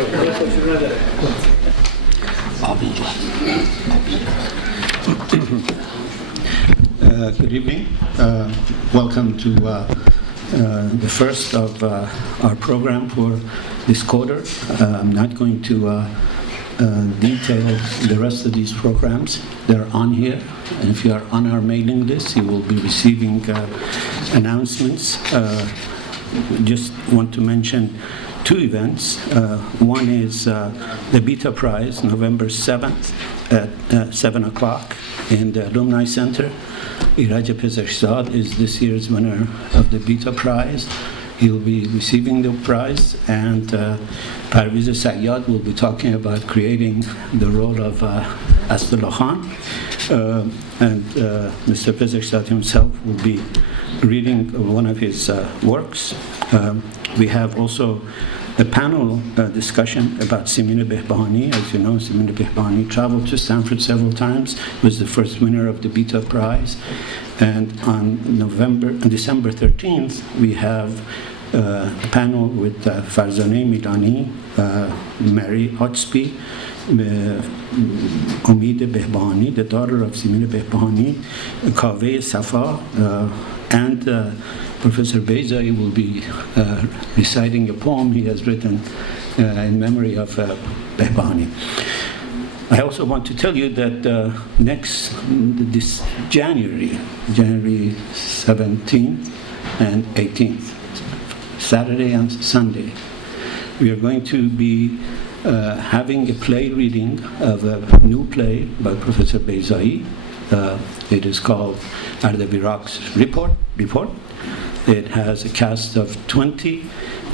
Good evening. Welcome to the first of our program for this quarter. I'm not going to detail the rest of these programs. They're on here. And if you are on our mailing list, you will be receiving announcements. Just want to mention two events. One is the Beta Prize, November 7th at 7 o'clock in the Alumni Center. Iraj Pezeshzad is this year's winner of the Beta Prize. He'll be receiving the prize, and Parviz Sayyad will be talking about creating the role of Asdullah Khan. And Mr. Pezeshzad himself will be reading one of his works. We have also a panel discussion about Simina Behbahani. As you know, Simina Behbahani traveled to Stanford several times, was the first winner of the Beta Prize. And on December 13th, we have a panel with Farzaneh Milani, Mary Hautes, Omid Behbahani, the daughter of Simina Behbahani, Kaveh Safa, and Professor Beyzai will be reciting a poem he has written in memory of Behbahani. I also want to tell you that this January 17th and 18th, Saturday and Sunday, we are going to be having a play reading of a new play by Professor Beyzai. It is called Mirak's Report. It has a cast of 20,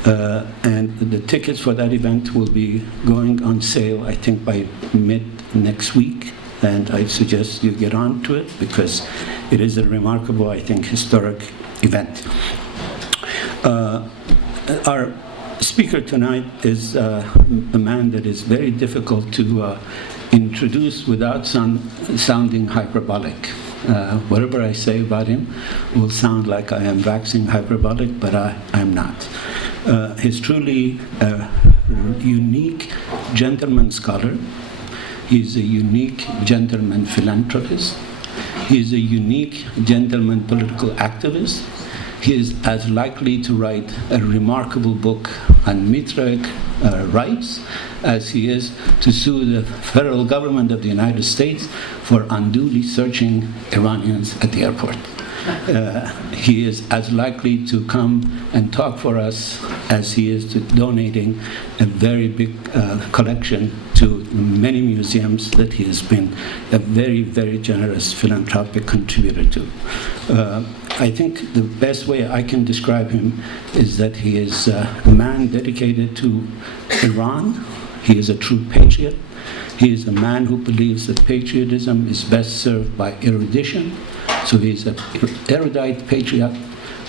and the tickets for that event will be going on sale, I think, by mid next week. And I suggest you get on to it because it is a remarkable, I think, historic event. Our speaker tonight is a man that is very difficult to introduce without sounding hyperbolic. Whatever I say about him will sound like I am waxing hyperbolic, but I am not. He's truly a unique gentleman scholar. He's a unique gentleman philanthropist. He's a unique gentleman political activist. He is as likely to write a remarkable book on Mithraic rights as he is to sue the federal government of the United States for unduly searching Iranians at the airport. He is as likely to come and talk for us as he is to donating a very big collection to many museums that he has been a very, very generous philanthropic contributor to. I think the best way I can describe him is that he is a man dedicated to Iran. He is a true patriot. He is a man who believes that patriotism is best served by erudition. So he's an erudite patriot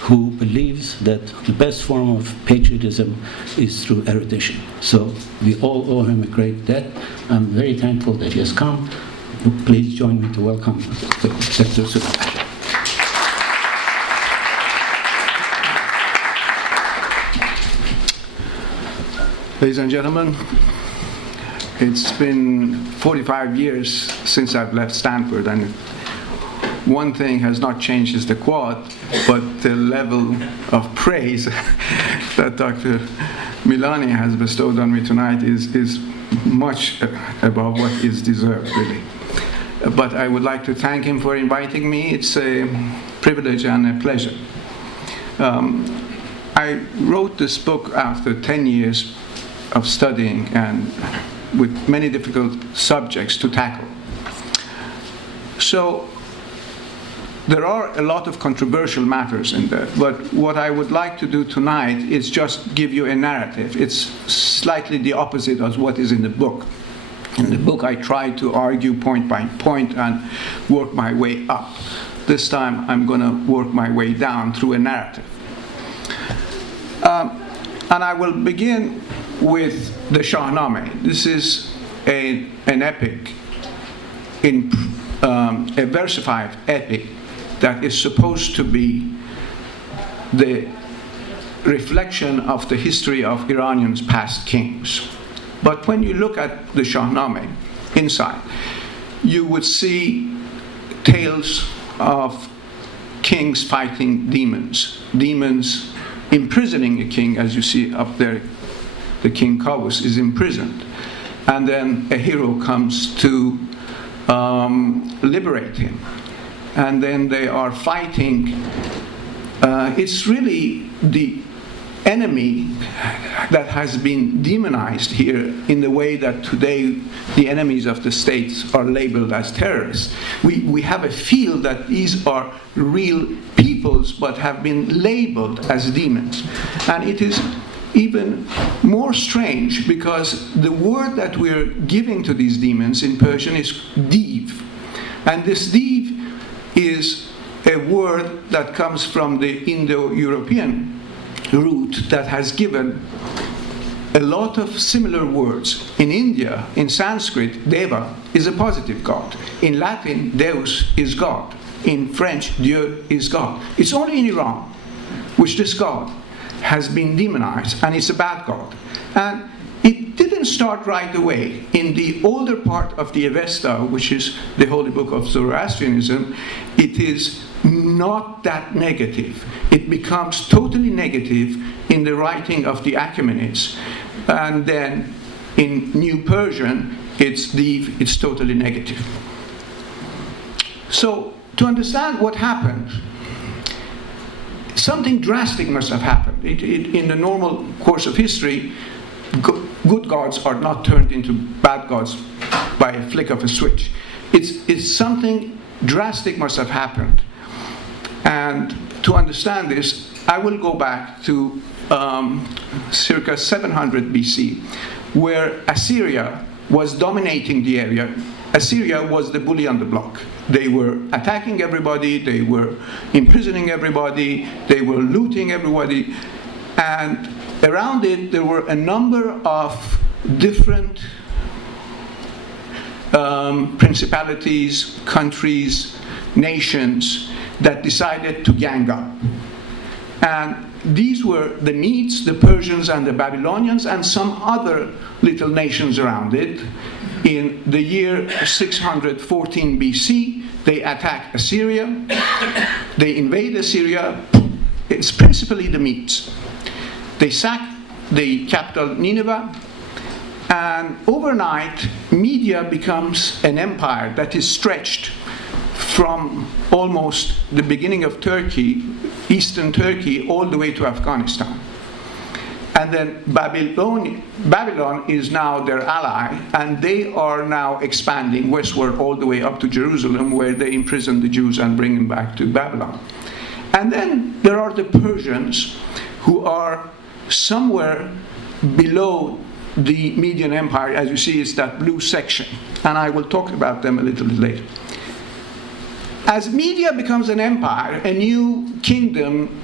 who believes that the best form of patriotism is through erudition. So we all owe him a great debt. I'm very thankful that he has come. Please join me to welcome Dr. Soudavar. Ladies and gentlemen, it's been 45 years since I've left Stanford, and one thing has not changed is the quad, but the level of praise that Dr. Milani has bestowed on me tonight is much above what is deserved, really. But I would like to thank him for inviting me. It's a privilege and a pleasure. I wrote this book after 10 years of studying and with many difficult subjects to tackle. So there are a lot of controversial matters in there, but what I would like to do tonight is just give you a narrative. It's slightly the opposite of what is in the book. In the book I try to argue point by point and work my way up. This time I'm going to work my way down through a narrative. And I will begin with the Shahnameh. This is an epic, a versified epic that is supposed to be the reflection of the history of Iranians' past kings. But when you look at the Shahnameh inside, you would see tales of kings fighting demons, demons imprisoning a king, as you see up there. The king Hautes is imprisoned, and then a hero comes to liberate him, and then they are fighting. It's really the enemy that has been demonized here in the way that today the enemies of the states are labeled as terrorists. We have a feel that these are real peoples but have been labeled as demons. And it is even more strange because the word that we're giving to these demons in Persian is div. And this div is a word that comes from the Indo-European root that has given a lot of similar words. In India, in Sanskrit, Deva is a positive god. In Latin, Deus is God. In French, Dieu is God. It's only in Iran which this god has been demonized, and it's a bad god. And it didn't start right away. In the older part of the Avesta, which is the holy book of Zoroastrianism, it is not that negative. It becomes totally negative in the writing of the Achaemenids. And then in New Persian, it's totally negative. So to understand what happened, something drastic must have happened. In the normal course of history, good gods are not turned into bad gods by a flick of a switch. It's something drastic must have happened. And to understand this, I will go back to circa 700 BC, where Assyria was dominating the area. Assyria was the bully on the block. They were attacking everybody, they were imprisoning everybody, they were looting everybody, and around it there were a number of different principalities, countries, nations that decided to gang up. And these were the Medes, the Persians, and the Babylonians, and some other little nations around it. In the year 614 BC, they attack Assyria. They invade Assyria. It's principally the Medes. They sack the capital Nineveh, and overnight, Media becomes an empire that is stretched from almost the beginning of Turkey, eastern Turkey, all the way to Afghanistan. And then Babylon is now their ally, and they are now expanding westward all the way up to Jerusalem, where they imprison the Jews and bring them back to Babylon. And then there are the Persians, who are somewhere below the Median Empire. As you see, it's that blue section, and I will talk about them a little bit later. As Media becomes an empire, a new kingdom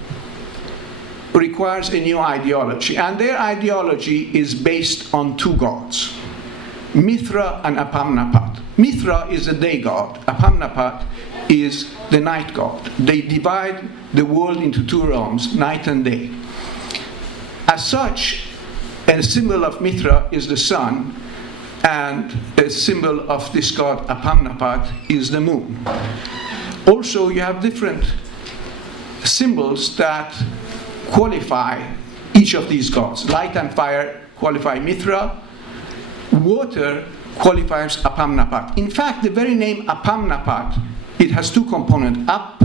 requires a new ideology, and their ideology is based on two gods, Mithra and Apamnapat. Mithra is the day god, Apamnapat is the night god. They divide the world into two realms, night and day. As such, a symbol of Mithra is the sun, and a symbol of this god Apamnapat is the moon. Also, you have different symbols that qualify each of these gods. Light and fire qualify Mithra. Water qualifies Apamnapat. In fact, the very name Apamnapat, it has two components. Ap,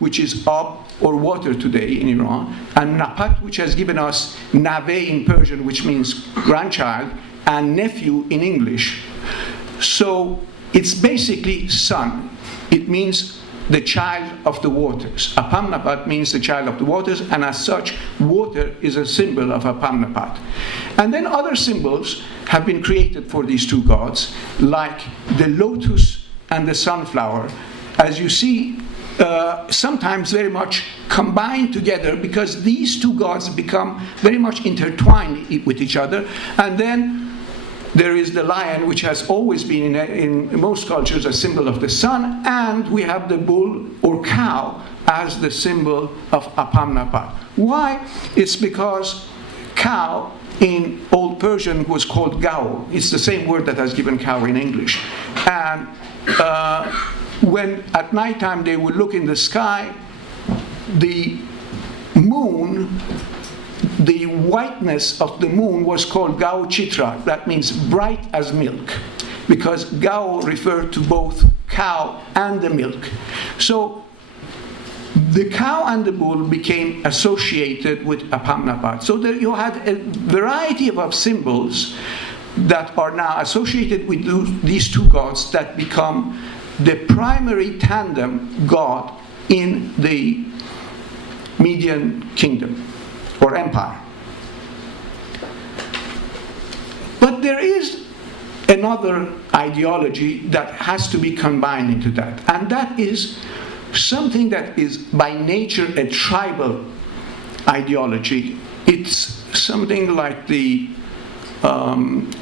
which is ab or water today in Iran, and Napat, which has given us Nave in Persian, which means grandchild, and nephew in English. So it's basically sun. It means the child of the waters. Apamnapat means the child of the waters, and as such, water is a symbol of Apamnapat. And then other symbols have been created for these two gods, like the lotus and the sunflower. As you see, sometimes very much combined together, because these two gods become very much intertwined with each other. And then there is the lion, which has always been in most cultures a symbol of the sun, and we have the bull or cow as the symbol of Apamnapat. Why? It's because cow in Old Persian was called Gao. It's the same word that has given cow in English. And when at nighttime they would look in the sky, the moon, the whiteness of the moon was called Gao Chitra. That means bright as milk, because Gao referred to both cow and the milk. So the cow and the bull became associated with Apamnapat. So there you had a variety of symbols that are now associated with these two gods that become the primary tandem god in the Median kingdom or empire. But there is another ideology that has to be combined into that, and that is something that is by nature a tribal ideology. It's something like the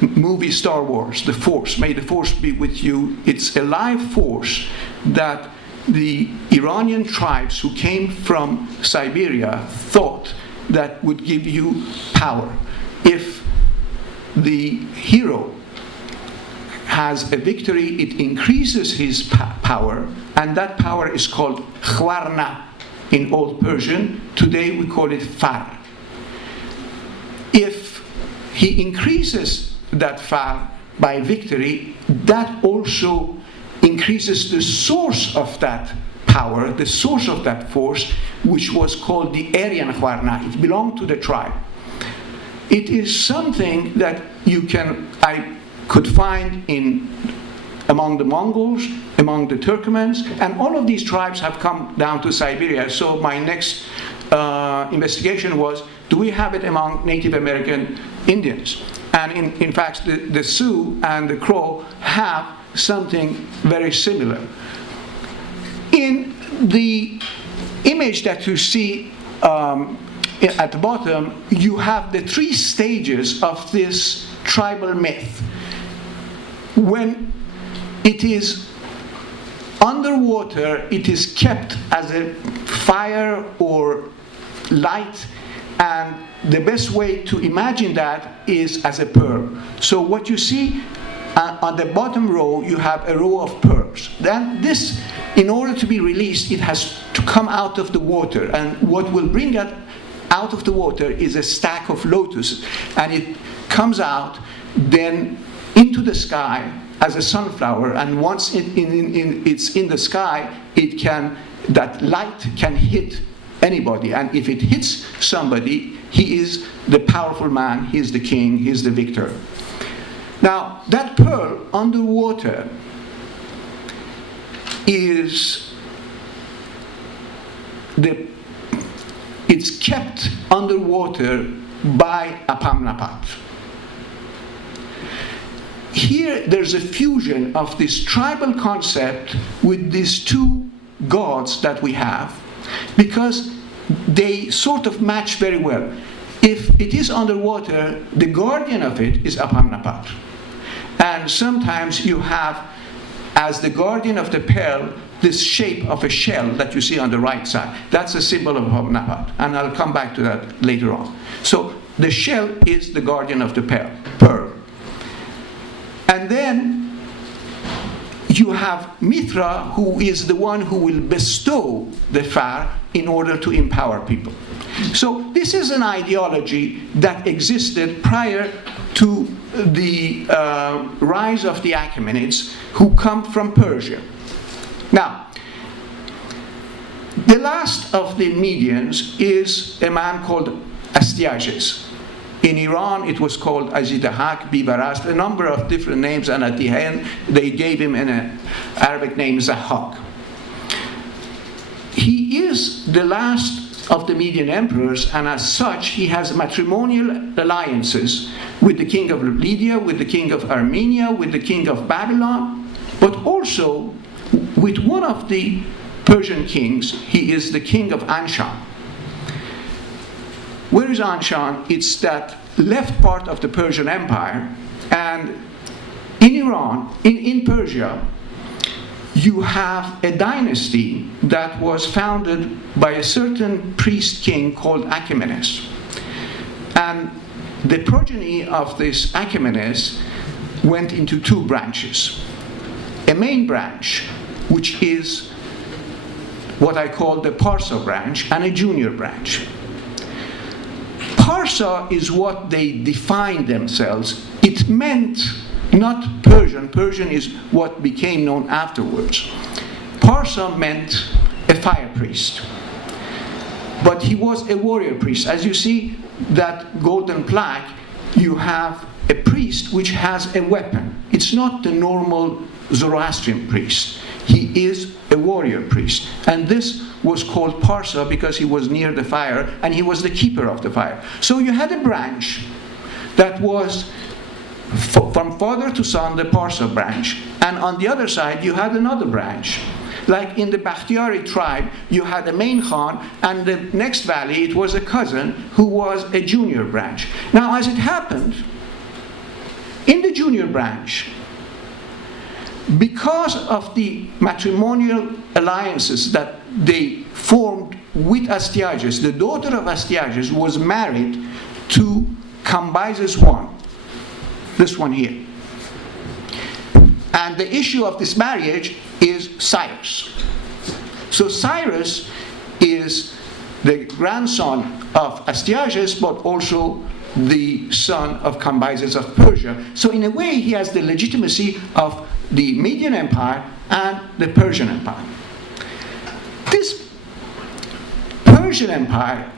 movie Star Wars, the Force. May the Force be with you. It's a live force that the Iranian tribes who came from Siberia thought that would give you power. If the hero has a victory, it increases his power, and that power is called khwarna in Old Persian. Today we call it far. If he increases that far by victory, that also increases the source of that power, the source of that force, which was called the Aryan khwarna. It belonged to the tribe. It is something that I could find among the Mongols, among the Turkmens, and all of these tribes have come down to Siberia. So my next investigation was, do we have it among Native American Indians? And in fact, the Sioux and the Crow have something very similar. In the image that you see at the bottom, you have the three stages of this tribal myth. When it is underwater, it is kept as a fire or light, and the best way to imagine that is as a pearl. So what you see on the bottom row, you have a row of pearls. Then this, in order to be released, it has to come out of the water, and what will bring it out of the water is a stack of lotus, and it comes out then into the sky as a sunflower, and once it's in the sky, that light can hit anybody, and if it hits somebody, he is the powerful man, he is the king, he is the victor. Now, that pearl underwater it's kept underwater by Apamnapat. Here there's a fusion of this tribal concept with these two gods that we have, because they sort of match very well. If it is underwater, the guardian of it is Apamnapat. And sometimes you have, as the guardian of the pearl, this shape of a shell that you see on the right side. That's a symbol of Apamnapat, and I'll come back to that later on. So the shell is the guardian of the pearl. And then you have Mithra, who is the one who will bestow the far in order to empower people. So this is an ideology that existed prior to the rise of the Achaemenids, who come from Persia. Now, the last of the Medians is a man called Astyages. In Iran, it was called Azidahak, Bibarast, a number of different names, and at the end, they gave him an Arabic name, Zahak. He is the last of the Median emperors, and as such, he has matrimonial alliances with the king of Lydia, with the king of Armenia, with the king of Babylon, but also with one of the Persian kings. He is the king of Anshan. Where is Anshan? It's that left part of the Persian Empire, and in Iran, in Persia, you have a dynasty that was founded by a certain priest king called Achaemenes. And the progeny of this Achaemenid went into two branches. A main branch, which is what I call the Parsa branch, and a junior branch. Parsa is what they defined themselves. It meant not Persian. Persian is what became known afterwards. Parsa meant a fire priest. But he was a warrior priest. As you see that golden plaque, you have a priest which has a weapon. It's not the normal Zoroastrian priest. He is a warrior priest. And this was called Parsa because he was near the fire and he was the keeper of the fire. So you had a branch that was from father to son, the Parsa branch. And on the other side, you had another branch. Like in the Bakhtiari tribe, you had a main Khan, and the next valley, it was a cousin who was a junior branch. Now, as it happened, in the junior branch, because of the matrimonial alliances that they formed with Astyages, the daughter of Astyages was married to Cambyses I, this one here. And the issue of this marriage is Cyrus. So Cyrus is the grandson of Astyages, but also the son of Cambyses of Persia. So in a way, he has the legitimacy of the Median Empire and the Persian Empire. This Persian Empire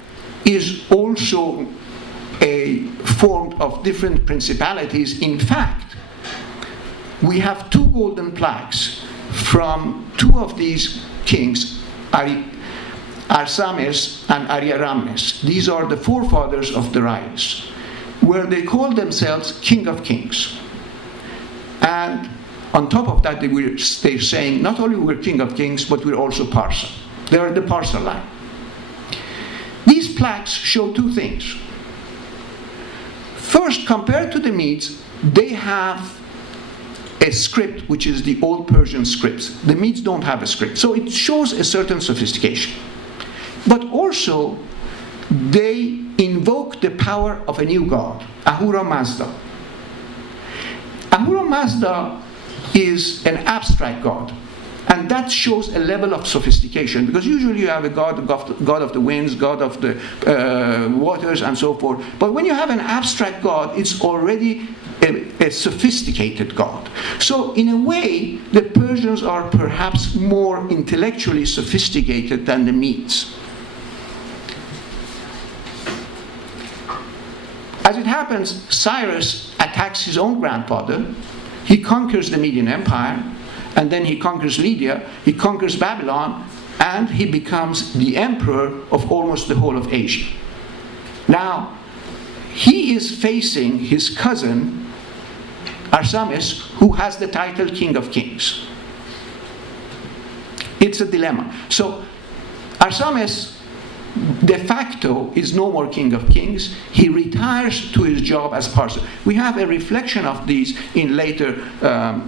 is also formed of different principalities. In fact, we have two golden plaques from two of these kings, Arsames and Ariaramnes. These are the forefathers of Darius, where they call themselves King of Kings. And on top of that, they're saying, not only we're King of Kings, but we're also Parsa. They are the Parsa line. These plaques show two things. First, compared to the Medes, they have a script which is the old Persian scripts. The Medes don't have a script. So it shows a certain sophistication. But also, they invoke the power of a new god, Ahura Mazda. Ahura Mazda is an abstract god. And that shows a level of sophistication, because usually you have a god of the winds, god of the waters, and so forth. But when you have an abstract god, it's already a sophisticated god. So in a way, the Persians are perhaps more intellectually sophisticated than the Medes. As it happens, Cyrus attacks his own grandfather. He conquers the Median Empire, and then he conquers Lydia, he conquers Babylon, and he becomes the emperor of almost the whole of Asia. Now, he is facing his cousin, Arsames, who has the title King of Kings. It's a dilemma. So, Arsames, de facto, is no more King of Kings. He retires to his job as Parsa. We have a reflection of these in later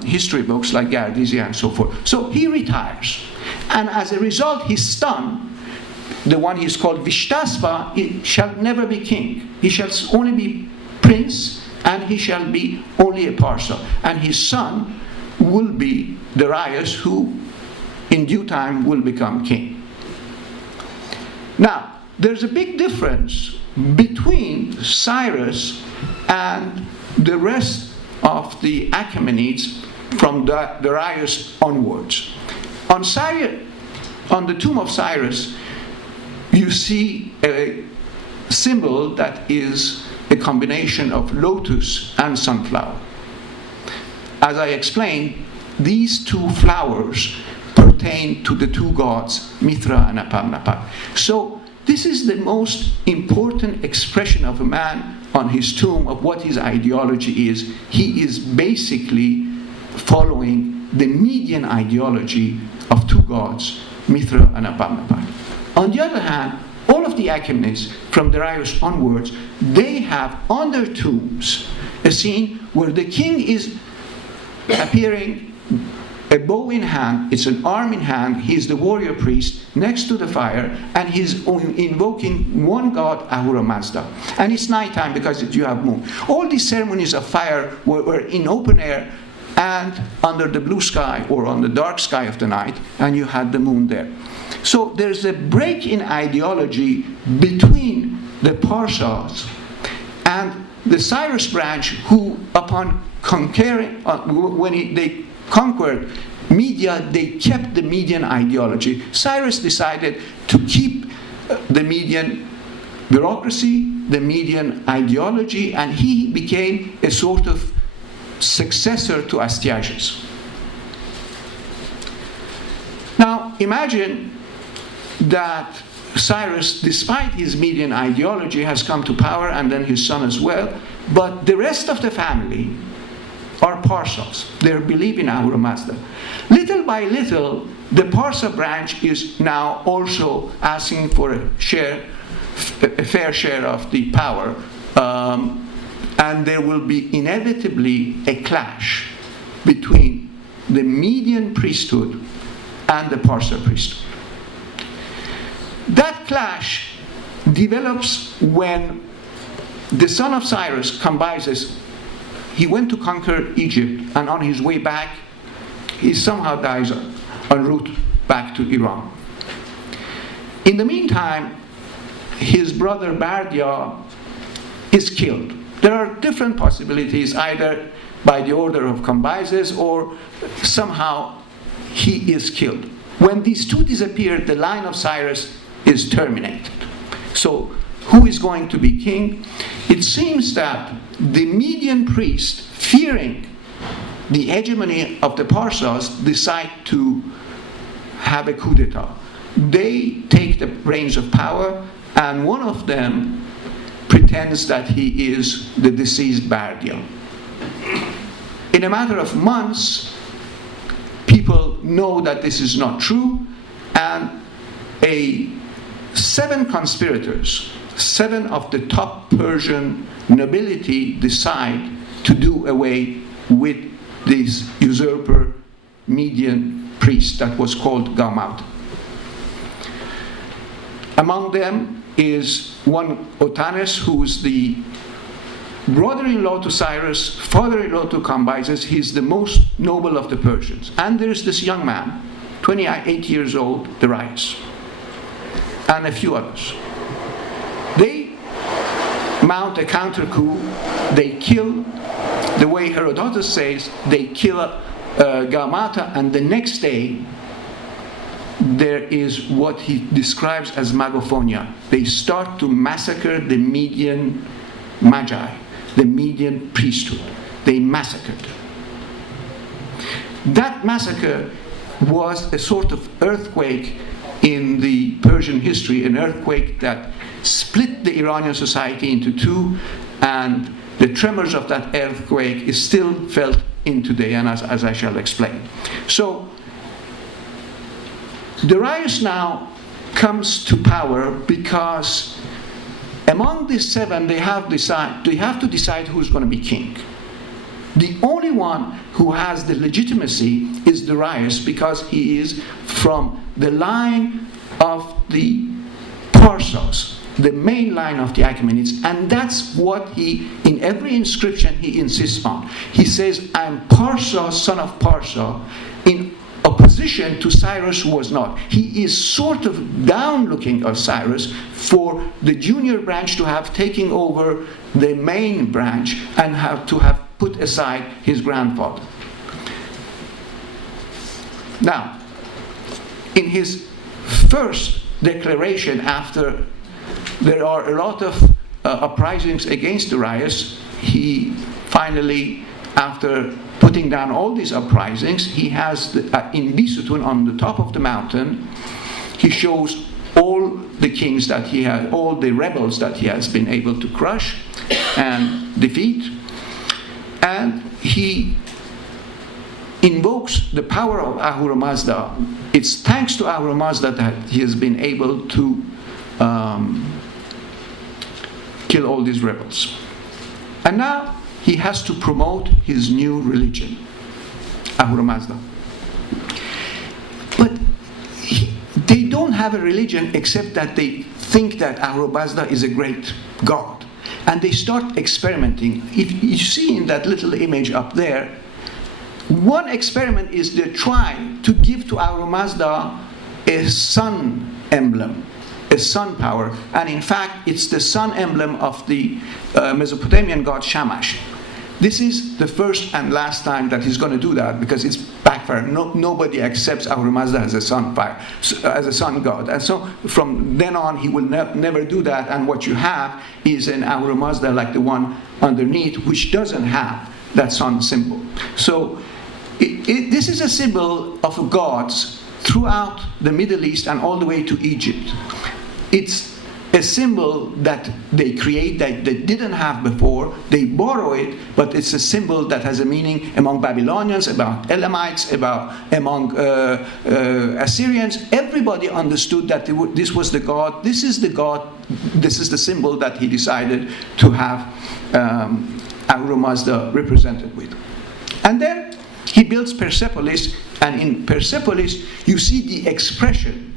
history books like Gardizia and so forth. So he retires. And as a result, his son, the one he's called Vishtaspa, he shall never be king. He shall only be prince, and he shall be only a Parsa. And his son will be Darius, who in due time will become king. Now, there's a big difference between Cyrus and the rest of the Achaemenids from Darius onwards. On the tomb of Cyrus, you see a symbol that is a combination of lotus and sunflower. As I explained, these two flowers pertain to the two gods, Mithra and Apam-Napak. So this is the most important expression of a man on his tomb of what his ideology is. He is basically following the Median ideology of two gods, Mithra and Apam-Napak. On the other hand, all of the Achaemenids, from Darius onwards, they have on their tombs a scene where the king is appearing a bow in hand, it's an arm in hand, he's the warrior priest next to the fire, and he's invoking one god, Ahura Mazda. And it's nighttime because you have moon. All these ceremonies of fire were in open air and under the blue sky or on the dark sky of the night, and you had the moon there. So there's a break in ideology between the Parshas and the Cyrus branch, who upon conquering, they conquered Media, they kept the Median ideology. Cyrus decided to keep the Median bureaucracy, the Median ideology, and he became a sort of successor to Astyages. Now imagine that Cyrus, despite his Median ideology, has come to power, and then his son as well, but the rest of the family are Parshas. They believe in Ahura Mazda. Little by little, the Parsa branch is now also asking for a fair share of the power, and there will be inevitably a clash between the Median priesthood and the Parsa priesthood. That clash develops when the son of Cyrus, Cambyses, he went to conquer Egypt, and on his way back, he somehow dies en route back to Iran. In the meantime, his brother Bardia is killed. There are different possibilities, either by the order of Cambyses or somehow he is killed. When these two disappear, the line of Cyrus is terminated. So who is going to be king? It seems that the Median priest, fearing the hegemony of the Parsas, decide to have a coup d'etat. They take the reins of power, and one of them pretends that he is the deceased Bardia. In a matter of months, people know that this is not true, and 7 conspirators, 7 of the top Persian nobility, decide to do away with this usurper Median priest that was called Gaumata. Among them is one Otanes, who is the brother-in-law to Cyrus, father-in-law to Cambyses. He's the most noble of the Persians. And there's this young man, 28 years old, Darius, and a few others. They mount a counter coup. They kill, the way Herodotus says, they kill Gaumata, and the next day there is what he describes as magophonia. They start to massacre the Median magi, the Median priesthood. They massacred. That massacre was a sort of earthquake in the Persian history, an earthquake that split the Iranian society into two, and the tremors of that earthquake is still felt in today, and as I shall explain. So Darius now comes to power because among these 7 they have to decide who's going to be king. The only one who has the legitimacy is Darius, because he is from the line of the Parsos, the main line of the Achaemenids, and that's what he, in every inscription, he insists on. He says, I'm Parsa, son of Parsa, in opposition to Cyrus, who was not. He is sort of down-looking on Cyrus for the junior branch to have taken over the main branch and to have put aside his grandfather. Now, in his first declaration, after there are a lot of uprisings against Darius, he finally, after putting down all these uprisings, he has, in Bisutun, on the top of the mountain, he shows all the kings that he had, all the rebels that he has been able to crush and defeat, and he invokes the power of Ahura Mazda. It's thanks to Ahura Mazda that he has been able to kill all these rebels. And now he has to promote his new religion, Ahura Mazda. But they don't have a religion except that they think that Ahura Mazda is a great god. And they start experimenting. If you see in that little image up there, one experiment is they try to give to Ahura Mazda a sun emblem, a sun power. And in fact, it's the sun emblem of the Mesopotamian god Shamash. This is the first and last time that he's going to do that, because it's backfired. Nobody accepts Ahura Mazda as a sun as a sun god. And so from then on, he will never do that. And what you have is an Ahura Mazda like the one underneath, which doesn't have that sun symbol. So this is a symbol of gods throughout the Middle East and all the way to Egypt. It's a symbol that they create that they didn't have before. They borrow it, but it's a symbol that has a meaning among Babylonians, about Elamites, among Assyrians. Everybody understood that this was the god. This is the god. This is the symbol that he decided to have Ahura Mazda represented with. And then he builds Persepolis, and in Persepolis you see the expression,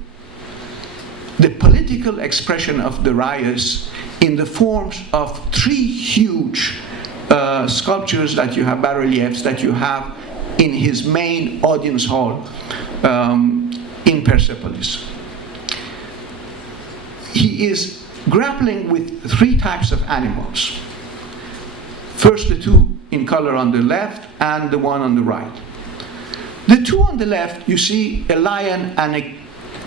the political expression of Darius in the forms of three huge sculptures that you have, bas-reliefs that you have in his main audience hall in Persepolis. He is grappling with three types of animals. First, the two in color on the left and the one on the right. The two on the left, you see a lion and a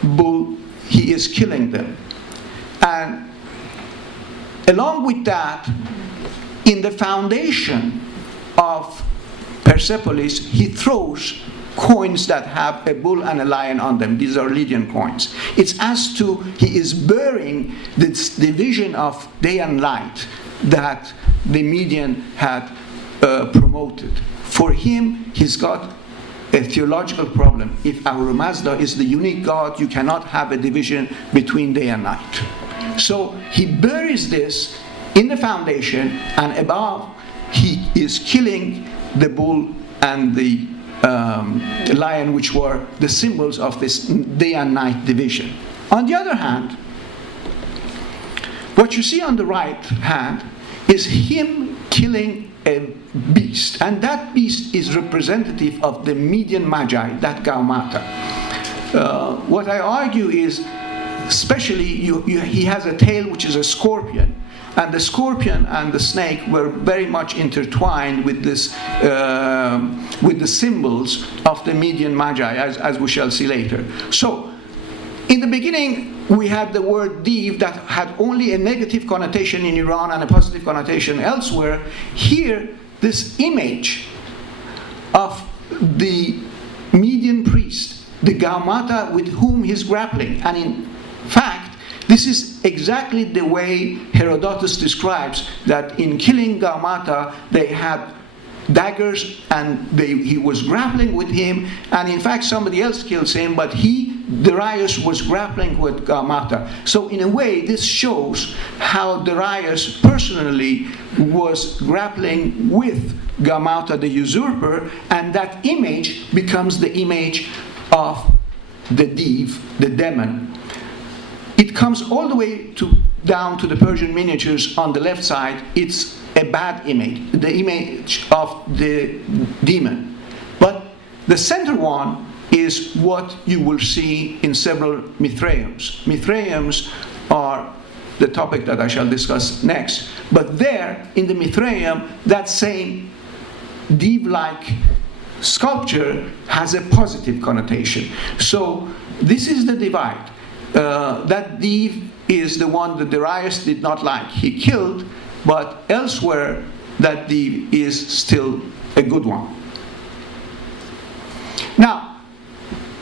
bull. He is killing them. And along with that, in the foundation of Persepolis, he throws coins that have a bull and a lion on them. These are Lydian coins. It's as to he is burying this division of day and light that the Median had promoted. For him, he's got a theological problem. If Ahura Mazda is the unique god, you cannot have a division between day and night. So he buries this in the foundation, and above he is killing the bull and the lion, which were the symbols of this day and night division. On the other hand, what you see on the right hand is him killing a beast, and that beast is representative of the Median Magi, that Gaumata. What I argue is, especially he has a tail which is a scorpion, and the scorpion and the snake were very much intertwined with this, with the symbols of the Median Magi, as we shall see later. So, in the beginning, we had the word div that had only a negative connotation in Iran and a positive connotation elsewhere. Here, this image of the Median priest, the Gaumata with whom he's grappling, and in fact, this is exactly the way Herodotus describes that in killing Gaumata, they had daggers and he was grappling with him, and in fact somebody else kills him, but Darius was grappling with Gaumata. So in a way, this shows how Darius personally was grappling with Gaumata the usurper, and that image becomes the image of the div, the demon. It comes all the way down to the Persian miniatures on the left side. It's a bad image, the image of the demon. But the center one is what you will see in several Mithraiums. Mithraiums are the topic that I shall discuss next. But there, in the Mithraium, that same div-like sculpture has a positive connotation. So this is the divide. That div is the one that Darius did not like. He killed, but elsewhere, that div is still a good one. Now,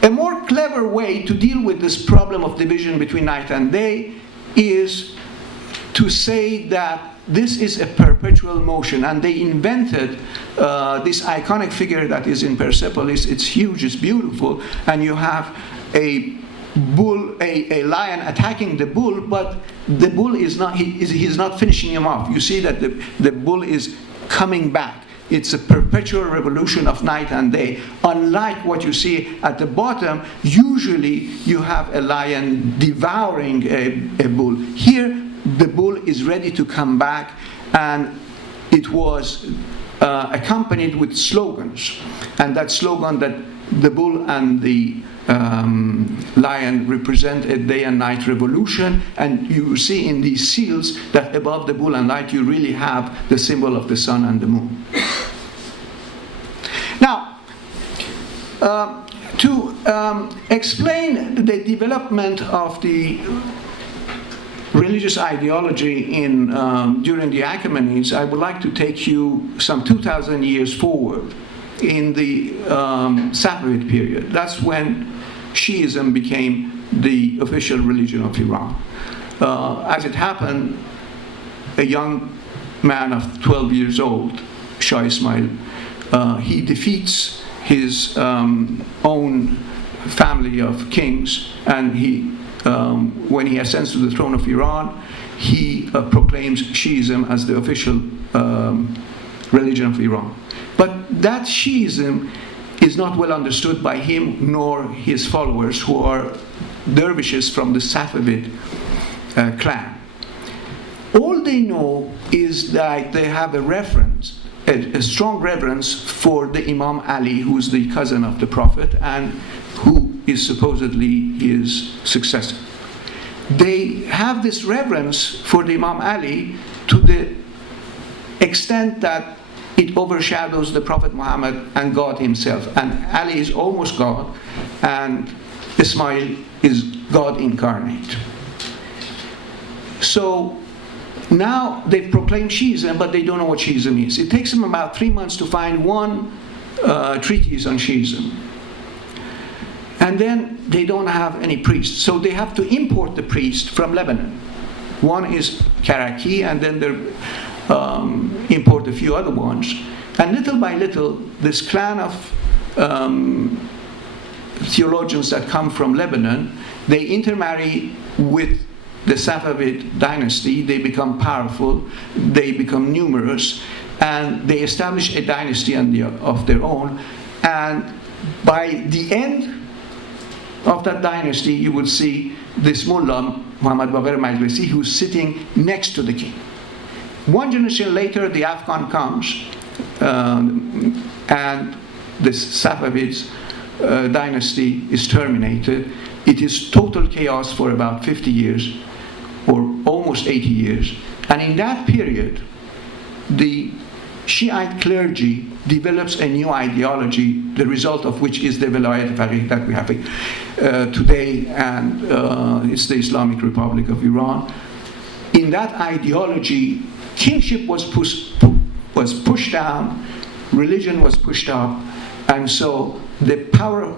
a more clever way to deal with this problem of division between night and day is to say that this is a perpetual motion, and they invented this iconic figure that is in Persepolis. It's huge, it's beautiful, and you have a bull, a lion attacking the bull, but the bull is not, he's not finishing him off. You see that the bull is coming back. it's a perpetual revolution of night and day. Unlike what you see at the bottom, usually you have a lion devouring a bull. Here, the bull is ready to come back, and it was accompanied with slogans. And that slogan that the bull and the lion represent a day and night revolution, and you see in these seals that above the bull and lion you really have the symbol of the sun and the moon. Now, to explain the development of the religious ideology during the Achaemenids, I would like to take you some 2,000 years forward in the Safavid period. That's when Shiism became the official religion of Iran. As it happened, a young man of 12 years old, Shah Ismail, he defeats his own family of kings, and when he ascends to the throne of Iran, he proclaims Shiism as the official religion of Iran. But that Shiism is not well understood by him nor his followers, who are dervishes from the Safavid clan. All they know is that they have a reference, a strong reverence for the Imam Ali, who's the cousin of the Prophet and who is supposedly his successor. They have this reverence for the Imam Ali to the extent that it overshadows the Prophet Muhammad and God himself. And Ali is almost God, and Ismail is God incarnate. So now they've proclaimed Shiism, but they don't know what Shiism is. It takes them about 3 months to find one treatise on Shiism. And then they don't have any priests. So they have to import the priest from Lebanon. One is Karaki, and then they're import a few other ones. And little by little, this clan of theologians that come from Lebanon, they intermarry with the Safavid dynasty. They become powerful, they become numerous, and they establish a dynasty of their own. And by the end of that dynasty, you will see this mullah, Muhammad Baqir Majlisi, who's sitting next to the king. One generation later, the Afghan comes, and this Safavid dynasty is terminated. It is total chaos for about 50 years, or almost 80 years. And in that period, the Shiite clergy develops a new ideology, the result of which is the Vilayat Faqih that we have today, and it's the Islamic Republic of Iran. In that ideology, kingship was pushed down, religion was pushed up, and so the power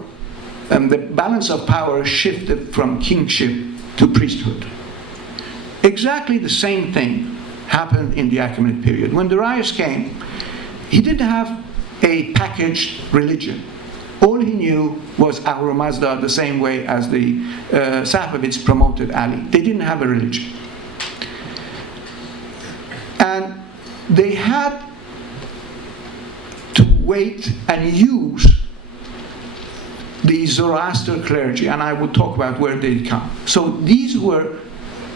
and the balance of power shifted from kingship to priesthood. Exactly the same thing happened in the Achaemenid period. When Darius came, he didn't have a packaged religion. All he knew was Ahura Mazda, the same way as the Safavids promoted Ali. They didn't have a religion. And they had to wait and use the Zoroaster clergy, and I will talk about where they come. So these were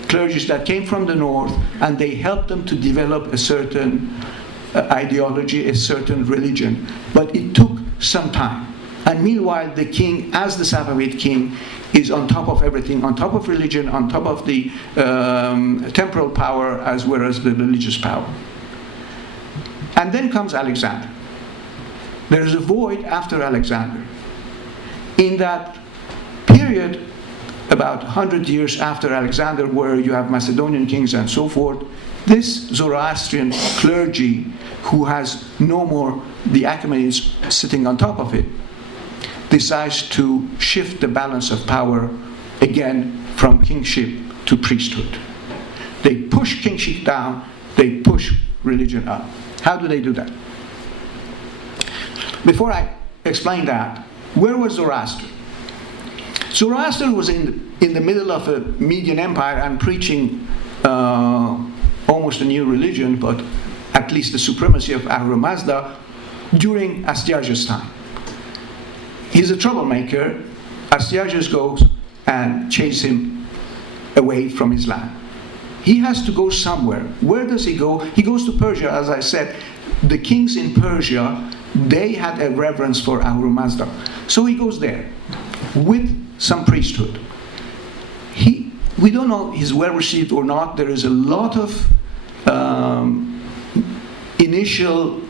clergies that came from the north, and they helped them to develop a certain ideology, a certain religion. But it took some time. And meanwhile, the king, as the Safavid king, is on top of everything, on top of religion, on top of the temporal power as well as the religious power. And then comes Alexander. There is a void after Alexander. In that period, about 100 years after Alexander, where you have Macedonian kings and so forth, this Zoroastrian clergy, who has no more the Achaemenids sitting on top of it, decides to shift the balance of power again from kingship to priesthood. They push kingship down, they push religion up. How do they do that? Before I explain that, where was Zoroaster? Zoroaster was in the middle of a Median empire and preaching almost a new religion, but at least the supremacy of Ahura Mazda during Astyages' time. He's a troublemaker. Astyages goes and chases him away from his land. He has to go somewhere. Where does he go? He goes to Persia, as I said. The kings in Persia, they had a reverence for Ahura Mazda. So he goes there with some priesthood. We don't know if he's well received or not. There is a lot of initial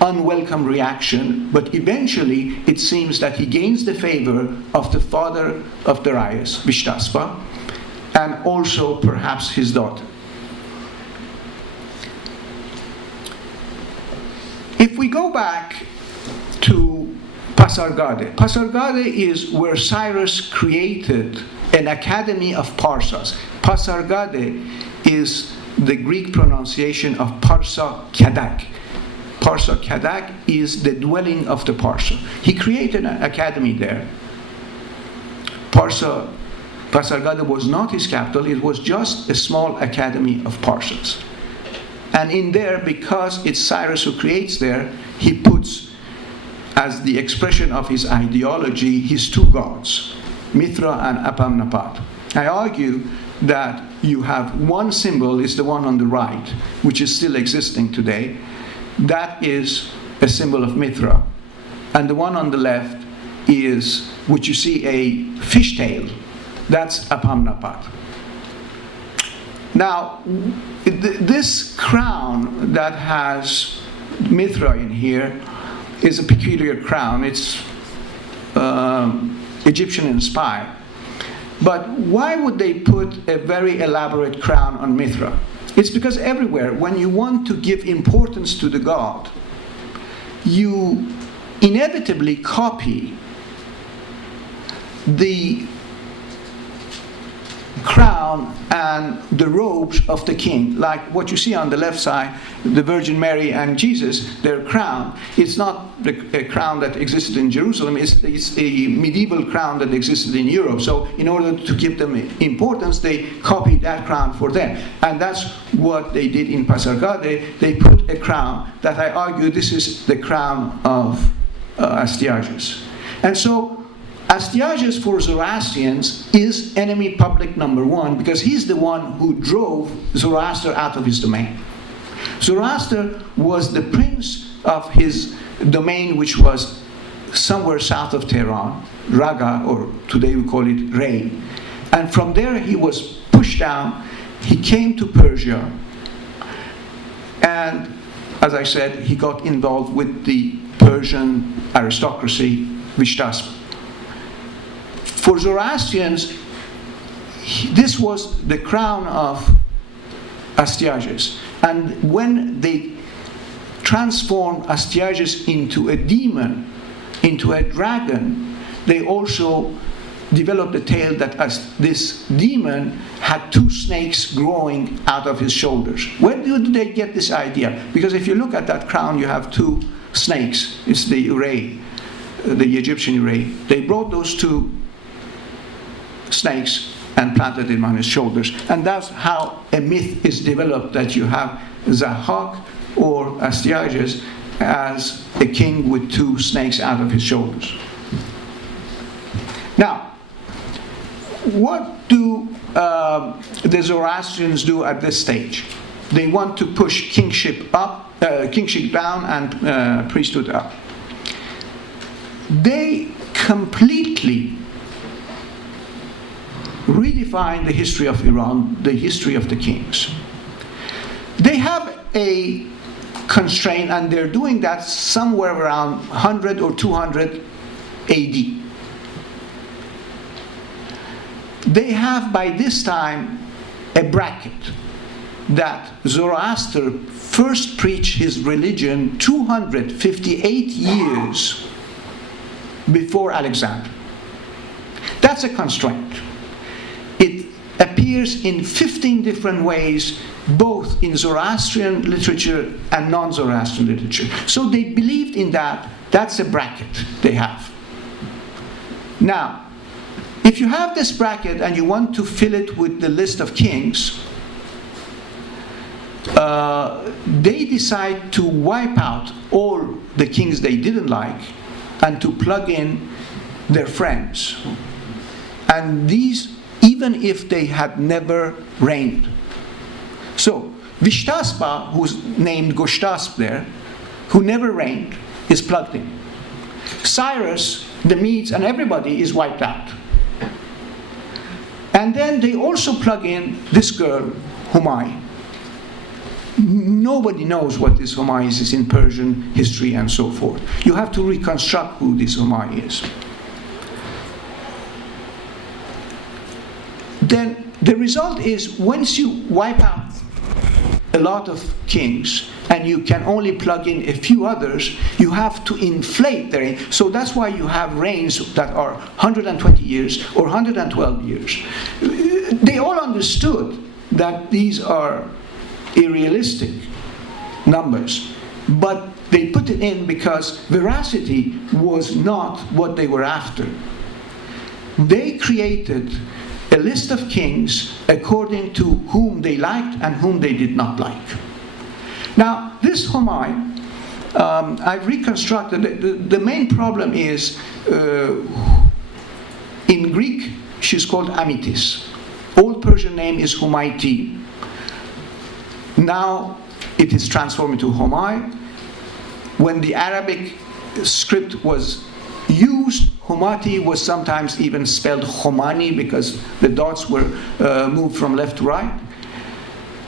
unwelcome reaction, but eventually it seems that he gains the favor of the father of Darius, Vishtaspa, and also perhaps his daughter. If we go back to Pasargade, Pasargade is where Cyrus created an academy of Parsas. Pasargade is the Greek pronunciation of Parsa Kadak. Parsa Kadak is the dwelling of the Parsa. He created an academy there. Pasargade was not his capital, it was just a small academy of Parsas. And in there, because it's Cyrus who creates there, he puts, as the expression of his ideology, his two gods, Mithra and Apamnapat. I argue that you have one symbol, is the one on the right, which is still existing today. That is a symbol of Mithra. And the one on the left is, which you see a fishtail, that's Apamnapat. Now, this crown that has Mithra in here is a peculiar crown. It's Egyptian inspired. But why would they put a very elaborate crown on Mithra? It's because everywhere, when you want to give importance to the god, you inevitably copy the crown and the robes of the king. Like what you see on the left side, the Virgin Mary and Jesus, their crown. It's not a crown that existed in Jerusalem, it's a medieval crown that existed in Europe. So in order to give them importance, they copied that crown for them. And that's what they did in Pasargade. They put a crown that I argue this is the crown of Astyages. And so Astyages for Zoroastrians is enemy public number one because he's the one who drove Zoroaster out of his domain. Zoroaster was the prince of his domain, which was somewhere south of Tehran, Raga, or today we call it Rey. And from there he was pushed down. He came to Persia. And as I said, he got involved with the Persian aristocracy, Vishtaspa. For Zoroastrians, this was the crown of Astyages. And when they transformed Astyages into a demon, into a dragon, they also developed the tale that this demon had two snakes growing out of his shoulders. Where did they get this idea? Because if you look at that crown, you have two snakes. It's the Ure, the Egyptian Ure. They brought those two snakes and planted them on his shoulders. And that's how a myth is developed, that you have Zahak or Astyages as a king with two snakes out of his shoulders. Now, what do the Zoroastrians do at this stage? They want to push kingship up, kingship down, and priesthood up. They completely redefine the history of Iran, the history of the kings. They have a constraint, and they're doing that somewhere around 100 or 200 AD. They have by this time a bracket that Zoroaster first preached his religion 258 years before Alexander. That's a constraint. It appears in 15 different ways, both in Zoroastrian literature and non-Zoroastrian literature. So they believed in that. That's a bracket they have. Now, if you have this bracket and you want to fill it with the list of kings, they decide to wipe out all the kings they didn't like and to plug in their friends. And these, even if they had never reigned. So, Vishtaspa, who's named Gushtasp there, who never reigned, is plugged in. Cyrus, the Medes, and everybody is wiped out. And then they also plug in this girl, Humayun. Nobody knows what this Humayun is in Persian history and so forth. You have to reconstruct who this Humayun is. Then the result is, once you wipe out a lot of kings and you can only plug in a few others, you have to inflate their reign. So that's why you have reigns that are 120 years or 112 years. They all understood that these are irrealistic numbers, but they put it in because veracity was not what they were after. They created a list of kings according to whom they liked and whom they did not like. Now, this Humayun, I've reconstructed. The main problem is, in Greek, she's called Amitis. Old Persian name is Humayti. Now it is transformed into Humayun. When the Arabic script was used, Humati was sometimes even spelled Khomani because the dots were moved from left to right.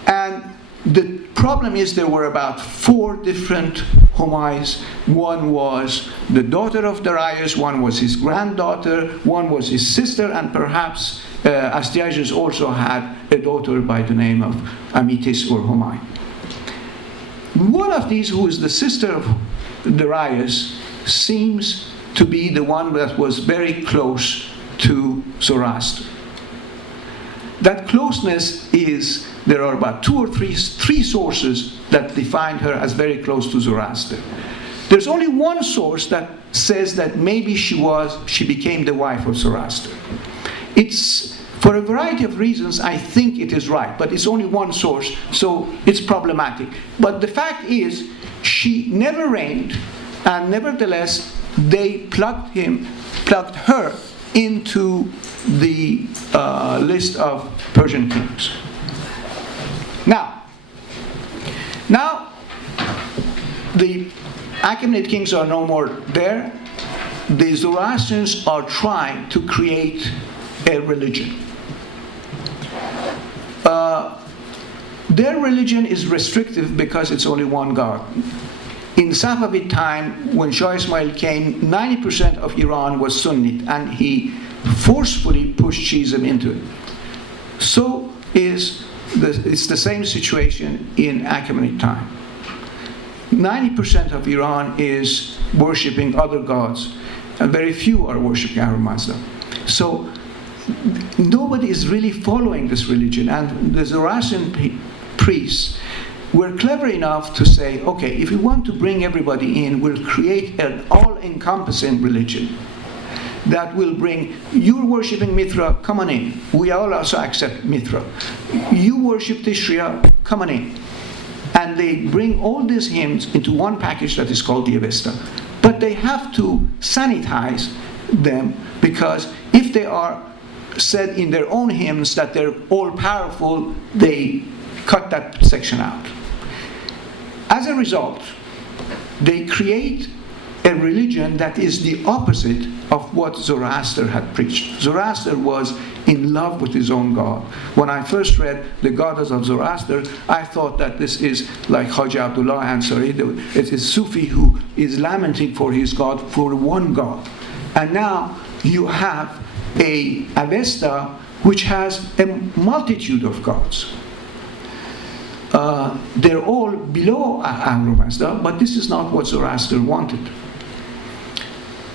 And the problem is there were about 4 different Humayus. One was the daughter of Darius, one was his granddaughter, one was his sister, and perhaps Astyages also had a daughter by the name of Amitis or Humayun. One of these, who is the sister of Darius, seems to be the one that was very close to Zoroaster. That closeness is, there are about 2 or 3 sources that define her as very close to Zoroaster. There's only one source that says that maybe she became the wife of Zoroaster. It's, for a variety of reasons, I think it is right, but it's only one source, so it's problematic. But the fact is, she never reigned, and nevertheless, they plugged her into the list of Persian kings. Now, the Achaemenid kings are no more there. The Zoroastrians are trying to create a religion. Their religion is restrictive because it's only one god. In Safavid time, when Shah Ismail came, 90% of Iran was Sunnite, and he forcefully pushed Shiism into it. So it's the same situation in Achaemenid time. 90% of Iran is worshipping other gods, and very few are worshipping Ahura Mazda. So nobody is really following this religion, and the Zoroastrian priests were clever enough to say, okay, if we want to bring everybody in, we'll create an all-encompassing religion that will bring, you're worshipping Mithra, come on in. We all also accept Mithra. You worship Tishria, come on in. And they bring all these hymns into one package that is called the Avesta. But they have to sanitize them, because if they are said in their own hymns that they're all-powerful, they cut that section out. As a result, they create a religion that is the opposite of what Zoroaster had preached. Zoroaster was in love with his own God. When I first read the Goddess of Zoroaster, I thought that this is like Haji Abdullah Ansari. It is Sufi who is lamenting for his God, for one God. And now you have a Avesta which has a multitude of gods. They're all below Ahura Mazda, but this is not what Zoroaster wanted.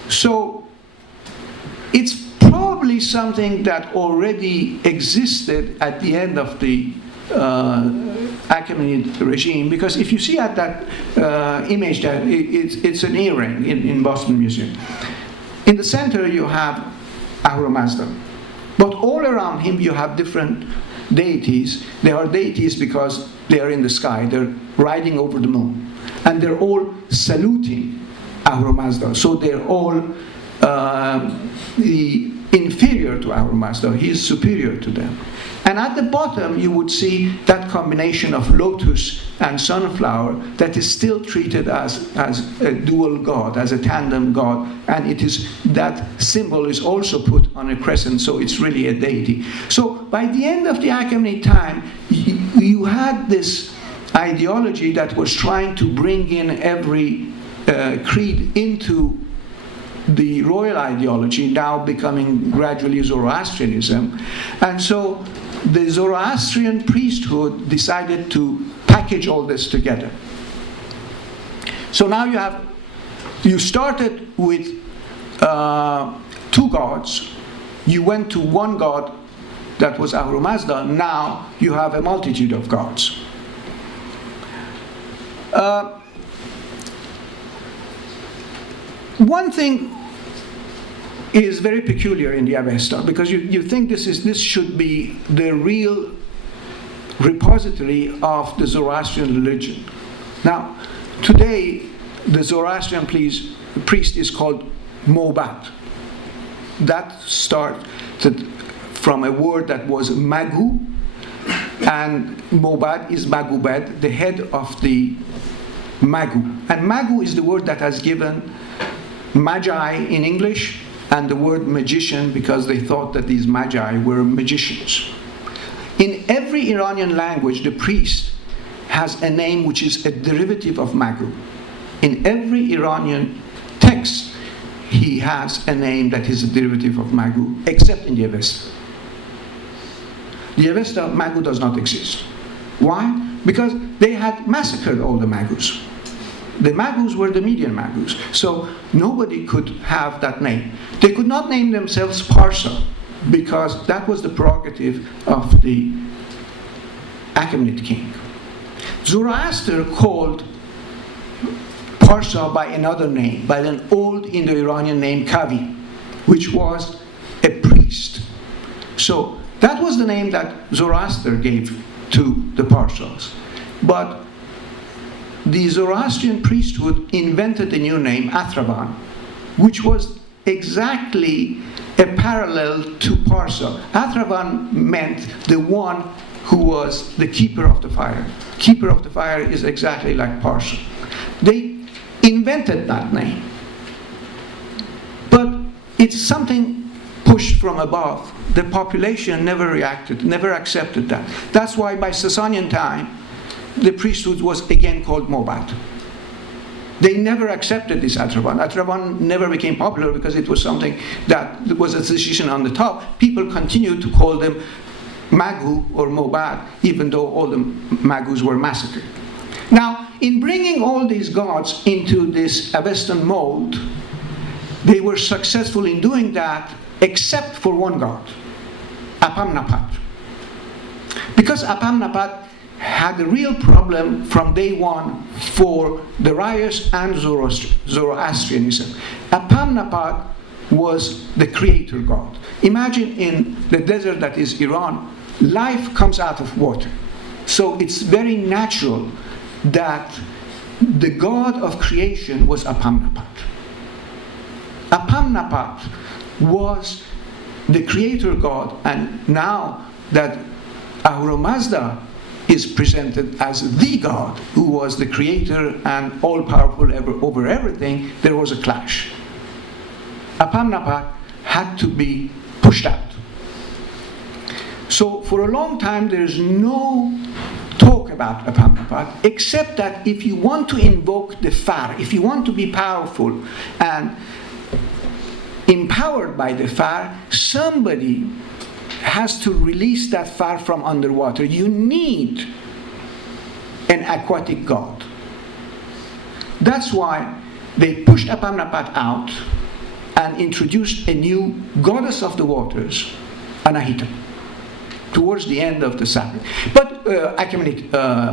So it's probably something that already existed at the end of the Achaemenid regime, because if you see at that image that it's an earring in Boston Museum. In the center you have Ahura Mazda, but all around him you have different deities, they are deities because they are in the sky, they're riding over the moon. And they're all saluting Ahura Mazda. So they're all inferior to Ahura Mazda. He is superior to them. And at the bottom, you would see that combination of lotus and sunflower that is still treated as a dual god, as a tandem god. And it is, that symbol is also put on a crescent, so it's really a deity. So by the end of the Achaemenid time, you had this ideology that was trying to bring in every creed into the royal ideology, now becoming gradually Zoroastrianism. And so the Zoroastrian priesthood decided to package all this together. So now you started with 2 gods, you went to one god, that was Ahura Mazda, now you have a multitude of gods. One thing is very peculiar in the Avesta, because you think this should be the real repository of the Zoroastrian religion. Now, today, the Zoroastrian priest is called Mobat. That started from a word that was Magu, and Mobat is Magubed, the head of the Magu. And Magu is the word that has given Magi in English, and the word magician, because they thought that these magi were magicians. In every Iranian language, the priest has a name which is a derivative of Magu. In every Iranian text, he has a name that is a derivative of Magu, except in the Avesta. The Avesta, Magu does not exist. Why? Because they had massacred all the Magus. The Magus were the Median Magus, so nobody could have that name. They could not name themselves Parsa, because that was the prerogative of the Achaemenid king. Zoroaster called Parsa by another name, by an old Indo-Iranian name Kavi, which was a priest. So that was the name that Zoroaster gave to the Parsas. But the Zoroastrian priesthood invented a new name, Athravan, which was exactly a parallel to Parsa. Athravan meant the one who was the keeper of the fire. Keeper of the fire is exactly like Parsa. They invented that name. But it's something pushed from above. The population never reacted, never accepted that. That's why by Sasanian time, the priesthood was again called Mobat. They never accepted this Atravan. Atravan never became popular because it was something that was a decision on the top. People continued to call them Magu or Mobat, even though all the Magus were massacred. Now, in bringing all these gods into this Avestan mold, they were successful in doing that, except for one god, Apam-Napat. Because Apam-Napat had a real problem from day one for the Darius and Zoroastrianism. Apam-Napat was the creator god. Imagine in the desert that is Iran, life comes out of water. So it's very natural that the god of creation was Apam-Napat. Apam-Napat was the creator god, and now that Ahura Mazda is presented as the god who was the creator and all-powerful over everything, there was a clash. Apam-Napat had to be pushed out. So for a long time there is no talk about Apam-Napat, except that if you want to invoke the Far, if you want to be powerful and empowered by the Far, somebody has to release that Far from underwater. You need an aquatic god. That's why they pushed Apam-Napat out and introduced a new goddess of the waters, Anahita, towards the end of the Achaemenid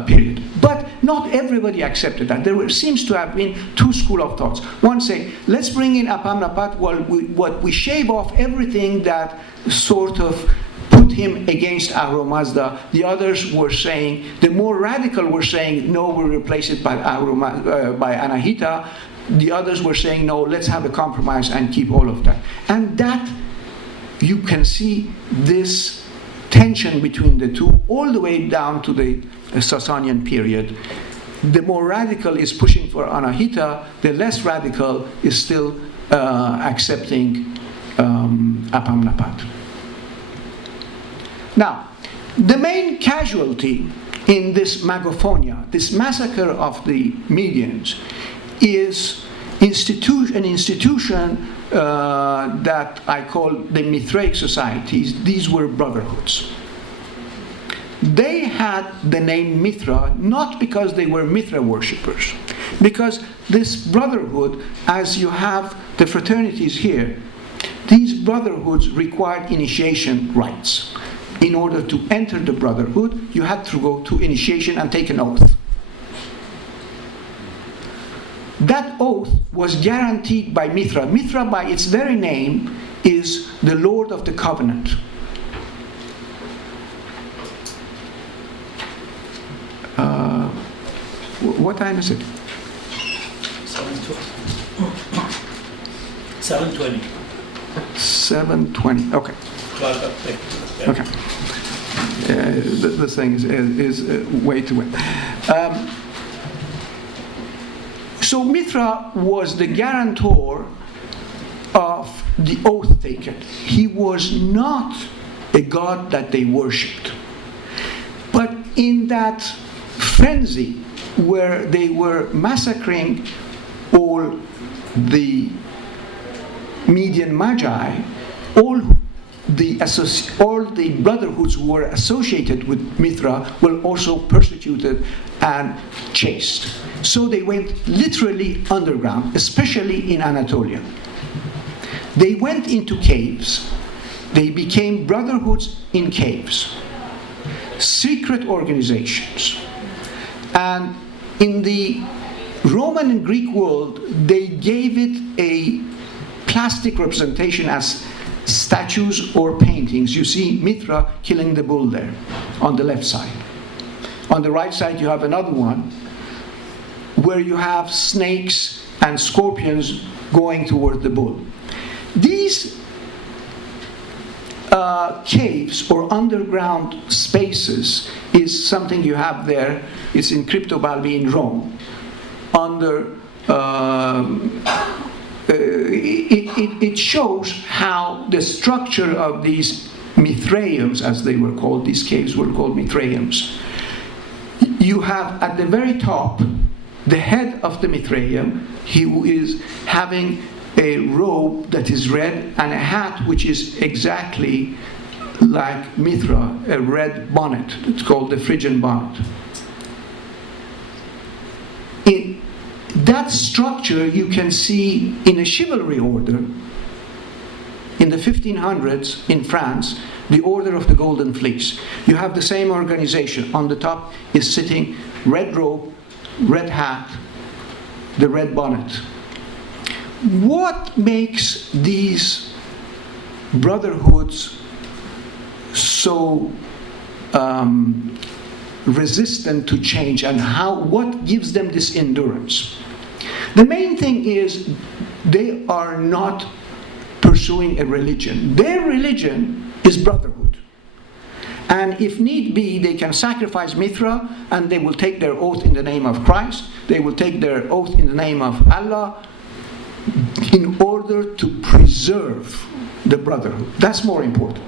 period. But not everybody accepted that. There seems to have been two schools of thoughts. One say, let's bring in Apam-Napat while we shave off everything that sort of put him against Ahura Mazda. The others were saying, the more radical were saying, no, we'll replace it by Anahita. The others were saying, no, let's have a compromise and keep all of that. And that, you can see this tension between the two all the way down to the Sasanian period. The more radical is pushing for Anahita, the less radical is still accepting Apamnapat. Now, the main casualty in this Magophonia, this massacre of the Medians, is an institution that I call the Mithraic societies. These were brotherhoods. They had the name Mithra not because they were Mithra worshippers, because this brotherhood, as you have the fraternities here, these brotherhoods required initiation rites. In order to enter the brotherhood, you had to go to initiation and take an oath. That oath was guaranteed by Mithra. Mithra, by its very name, is the Lord of the Covenant. What time is it? 7:20. 7:20. Okay. Okay. This thing is way too late. So Mithra was the guarantor of the oath taken. He was not a god that they worshipped. But in that frenzy where they were massacring all the Median Magi, all the brotherhoods who were associated with Mithra were also persecuted and chased. So they went literally underground, especially in Anatolia. They went into caves. They became brotherhoods in caves, secret organizations. And in the Roman and Greek world, they gave it a plastic representation as statues or paintings. You see Mithra killing the bull there on the left side. On the right side you have another one where you have snakes and scorpions going toward the bull. These caves or underground spaces is something you have there. It's in Cryptobalbi in Rome. It shows how the structure of these Mithraiums, as they were called, these caves were called Mithraiums. You have at the very top the head of the Mithraium. He is having a robe that is red and a hat which is exactly like Mithra, a red bonnet. It's called the Phrygian bonnet. In that structure you can see in a chivalry order in the 1500s in France, the Order of the Golden Fleece. You have the same organization. On the top is sitting red robe, red hat, the red bonnet. What makes these brotherhoods so resistant to change, and what gives them this endurance? The main thing is they are not pursuing a religion. Their religion is brotherhood. And if need be, they can sacrifice Mithra and they will take their oath in the name of Christ. They will take their oath in the name of Allah in order to preserve the brotherhood. That's more important.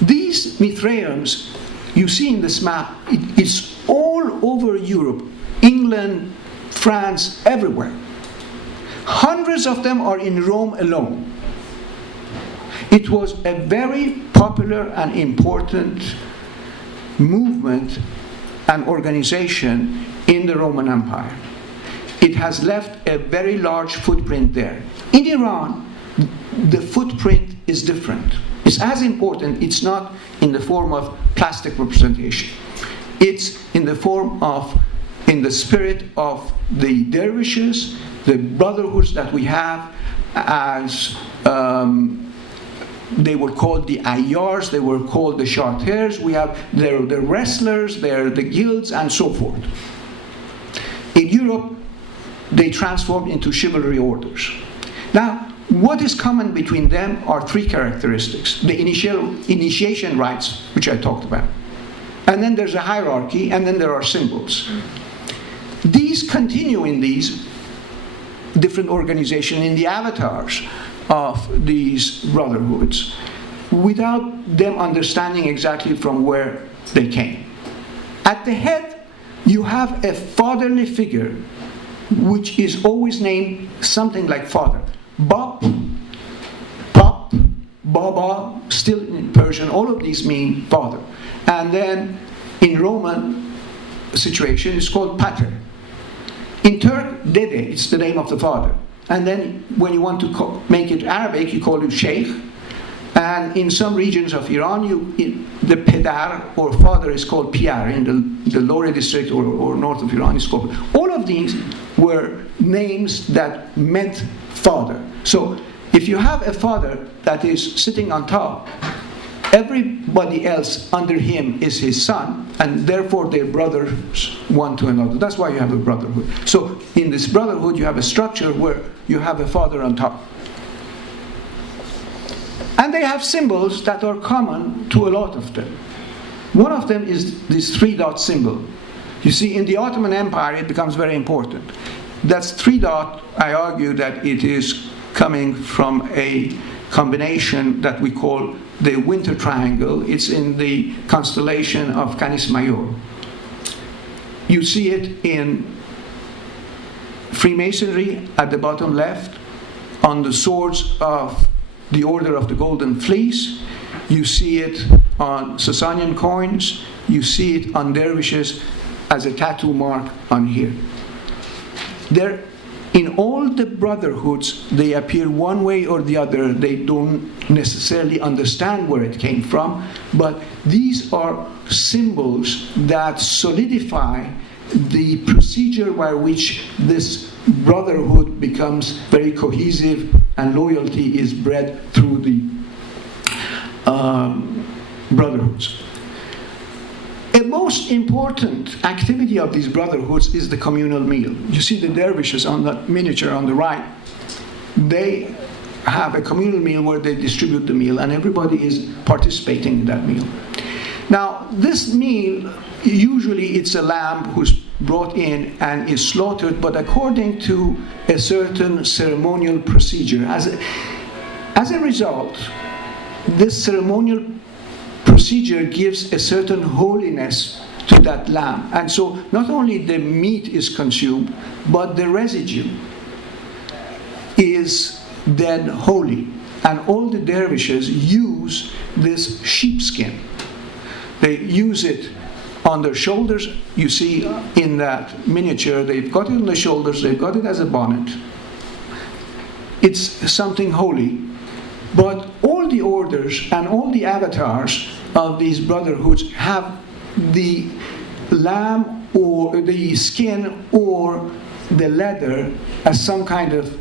These Mithraiums, you see in this map, it's all over Europe, England, France, everywhere. Hundreds of them are in Rome alone. It was a very popular and important movement and organization in the Roman Empire. It has left a very large footprint there. In Iran, the footprint is different. It's as important. It's not in the form of plastic representation. It's in the form of, in the spirit of the dervishes, the brotherhoods that we have as they were called the ayyars, they were called the charters, we have the wrestlers, they're the guilds, and so forth. In Europe, they transformed into chivalry orders. Now, what is common between them are three characteristics. The initiation rites, which I talked about. And then there's a hierarchy, and then there are symbols. These continue in these different organizations, in the avatars of these brotherhoods, without them understanding exactly from where they came. At the head, you have a fatherly figure, which is always named something like father. Bab, Pap, Baba, still in Persian, all of these mean father. And then in Roman situation, it's called pater. In Turk, Dede, it's the name of the father. And then when you want to make it Arabic, you call it Sheikh. And in some regions of Iran, the Pedar or father is called Piyar. In the Lore district or north of Iran, it's called. All of these were names that meant father. So if you have a father that is sitting on top, everybody else under him is his son, and therefore they're brothers one to another. That's why you have a brotherhood. So in this brotherhood, you have a structure where you have a father on top. And they have symbols that are common to a lot of them. One of them is this 3-dot symbol. You see, in the Ottoman Empire, it becomes very important. That's 3-dot, I argue that it is coming from a combination that we call the Winter Triangle. It's in the constellation of Canis Major. You see it in Freemasonry at the bottom left, on the swords of the Order of the Golden Fleece. You see it on Sasanian coins. You see it on dervishes as a tattoo mark on here. In all the brotherhoods, they appear one way or the other. They don't necessarily understand where it came from, but these are symbols that solidify the procedure by which this brotherhood becomes very cohesive and loyalty is bred through the brotherhoods. A most important activity of these brotherhoods is the communal meal. You see the dervishes on that miniature on the right. They have a communal meal where they distribute the meal, and everybody is participating in that meal. Now, this meal, usually it's a lamb who's brought in and is slaughtered, but according to a certain ceremonial procedure. As a result, this ceremonial procedure gives a certain holiness to that lamb. And so not only the meat is consumed, but the residue is then holy. And all the dervishes use this sheepskin. They use it on their shoulders. You see in that miniature, they've got it on the shoulders, they've got it as a bonnet. It's something holy. But all the orders and all the avatars of these brotherhoods have the lamb or the skin or the leather as some kind of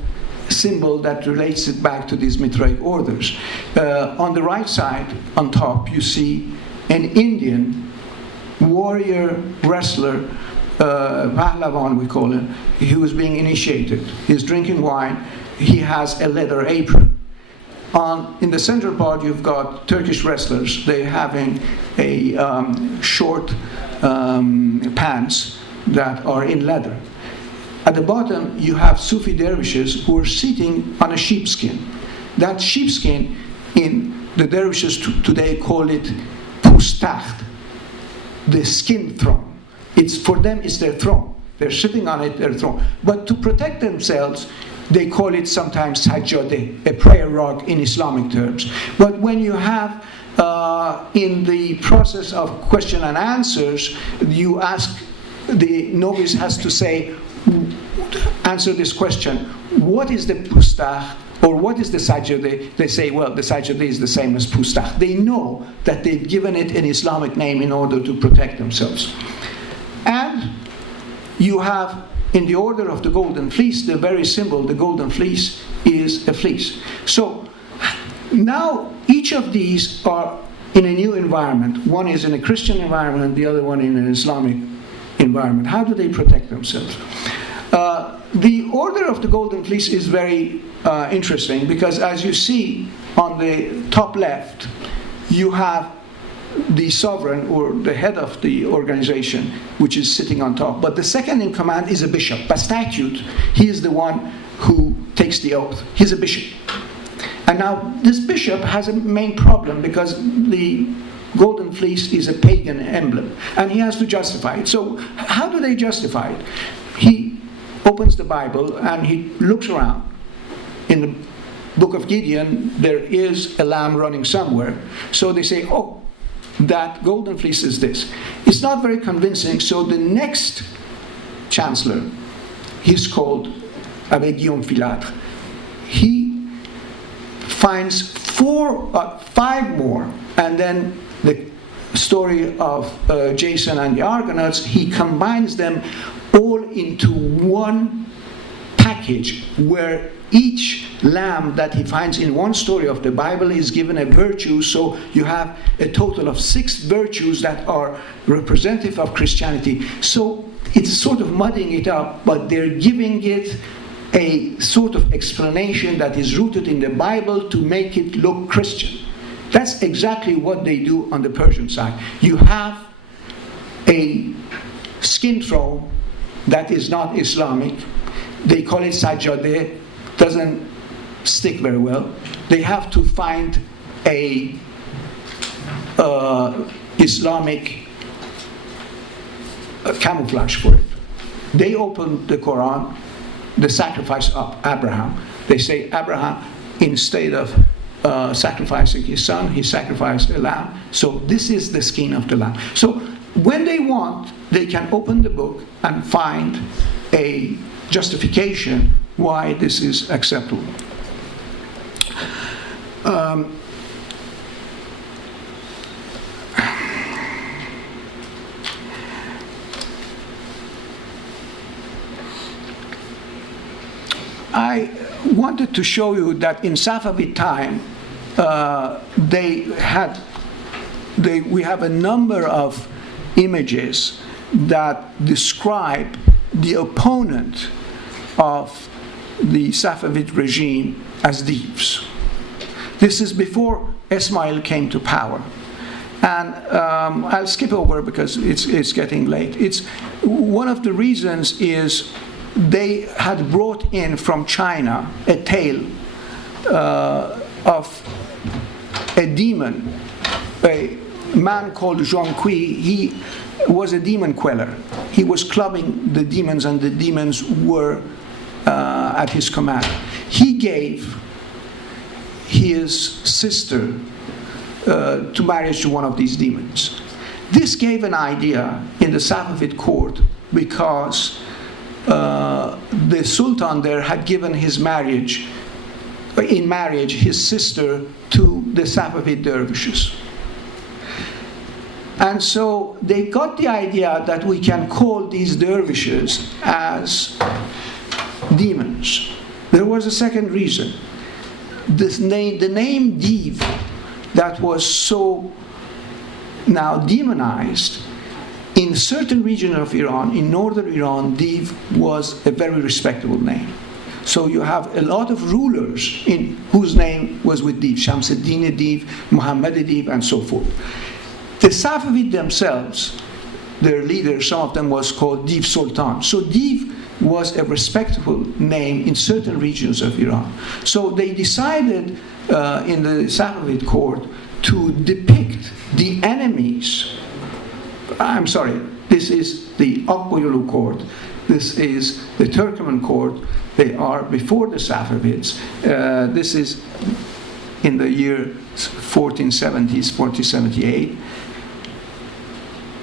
symbol that relates it back to these Mithraic orders. On the right side, on top, you see an Indian warrior, wrestler, Pahlavan we call him, he was being initiated. He's drinking wine. He has a leather apron. In the central part, you've got Turkish wrestlers. They're having a short pants that are in leather. At the bottom, you have Sufi dervishes who are sitting on a sheepskin. That sheepskin, in the dervishes today call it pustaht, the skin throne. For them, it's their throne. They're sitting on it, their throne. But to protect themselves, they call it sometimes sajjadeh, a prayer rug in Islamic terms. But when you have, in the process of question and answers, you ask, the novice has to say, answer this question, what is the pustah, or what is the sajjadeh? They say, well, the sajjadeh is the same as pustah. They know that they've given it an Islamic name in order to protect themselves. And you have, in the Order of the Golden Fleece, the very symbol, the golden fleece, is a fleece. So Now, each of these are in a new environment. One is in a Christian environment, the other one in an Islamic environment. How do they protect themselves? The order of the Golden Fleece is very interesting, because as you see on the top left, you have the sovereign, or the head of the organization, which is sitting on top. But the second in command is a bishop. By statute, he is the one who takes the oath. He's a bishop. And now this bishop has a main problem, because the Golden Fleece is a pagan emblem, and he has to justify it. So how do they justify it? He opens the Bible and he looks around. In the book of Gideon, there is a lamb running somewhere. So they say, oh, that Golden Fleece is this. It's not very convincing, so the next chancellor, he's called Abbé Guillaume Filâtre. He finds 5 more, and then the story of Jason and the Argonauts, he combines them all into one package, where each lamb that he finds in one story of the Bible is given a virtue. So you have a total of 6 virtues that are representative of Christianity. So it's sort of muddying it up, but they're giving it a sort of explanation that is rooted in the Bible to make it look Christian. That's exactly what they do on the Persian side. You have a skin throne that is not Islamic. They call it sajjadeh. Doesn't stick very well. They have to find a Islamic camouflage for it. They open the Quran, the sacrifice of Abraham. They say Abraham, instead of sacrificing his son, he sacrificed a lamb. So this is the skin of the lamb. So when they want, they can open the book and find a justification why this is acceptable. I wanted to show you that in Safavid time, we have a number of images that describe the opponent of the Safavid regime as thieves. This is before Ismail came to power. And I'll skip over because it's getting late. One of the reasons is they had brought in from China a tale of a demon, a man called Zhuang Kui. He was a demon queller. He was clubbing the demons, and the demons were at his command. He gave his sister to marriage to one of these demons. This gave an idea in the Safavid court, because the Sultan there had given his marriage his sister to the Safavid dervishes. And so they got the idea that we can call these dervishes as demons. There was a second reason. The name Div, that was so now demonized, in certain regions of Iran, in northern Iran, Div was a very respectable name. So you have a lot of rulers whose name was with Div, Shamsuddin Div, Muhammad Div, and so forth. The Safavid themselves, their leader, some of them was called Div Sultan. So Div was a respectable name in certain regions of Iran. So they decided in the Safavid court to depict the enemies. I'm sorry, this is the Akbayolu court. This is the Turkoman court. They are before the Safavids. This is in the year 1470s, 1478.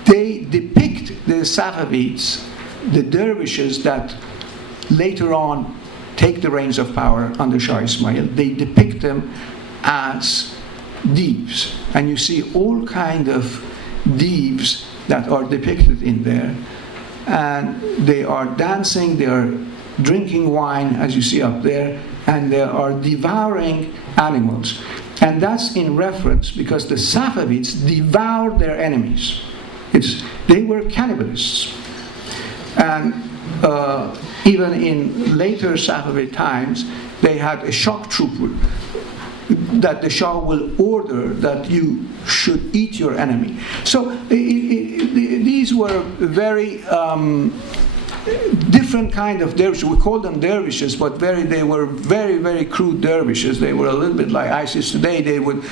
They depict the Safavids, the dervishes that later on take the reins of power under Shah Ismail. They depict them as thieves. And you see all kind of thieves that are depicted in there. And they are dancing, they are drinking wine, as you see up there, and they are devouring animals. And that's in reference because the Safavids devoured their enemies. They were cannibalists. And even in later Safavid times, they had a shock trooper that the Shah will order that you should eat your enemy. So these were very different kind of dervishes. We call them dervishes, but they were very, very crude dervishes. They were a little bit like ISIS today. They would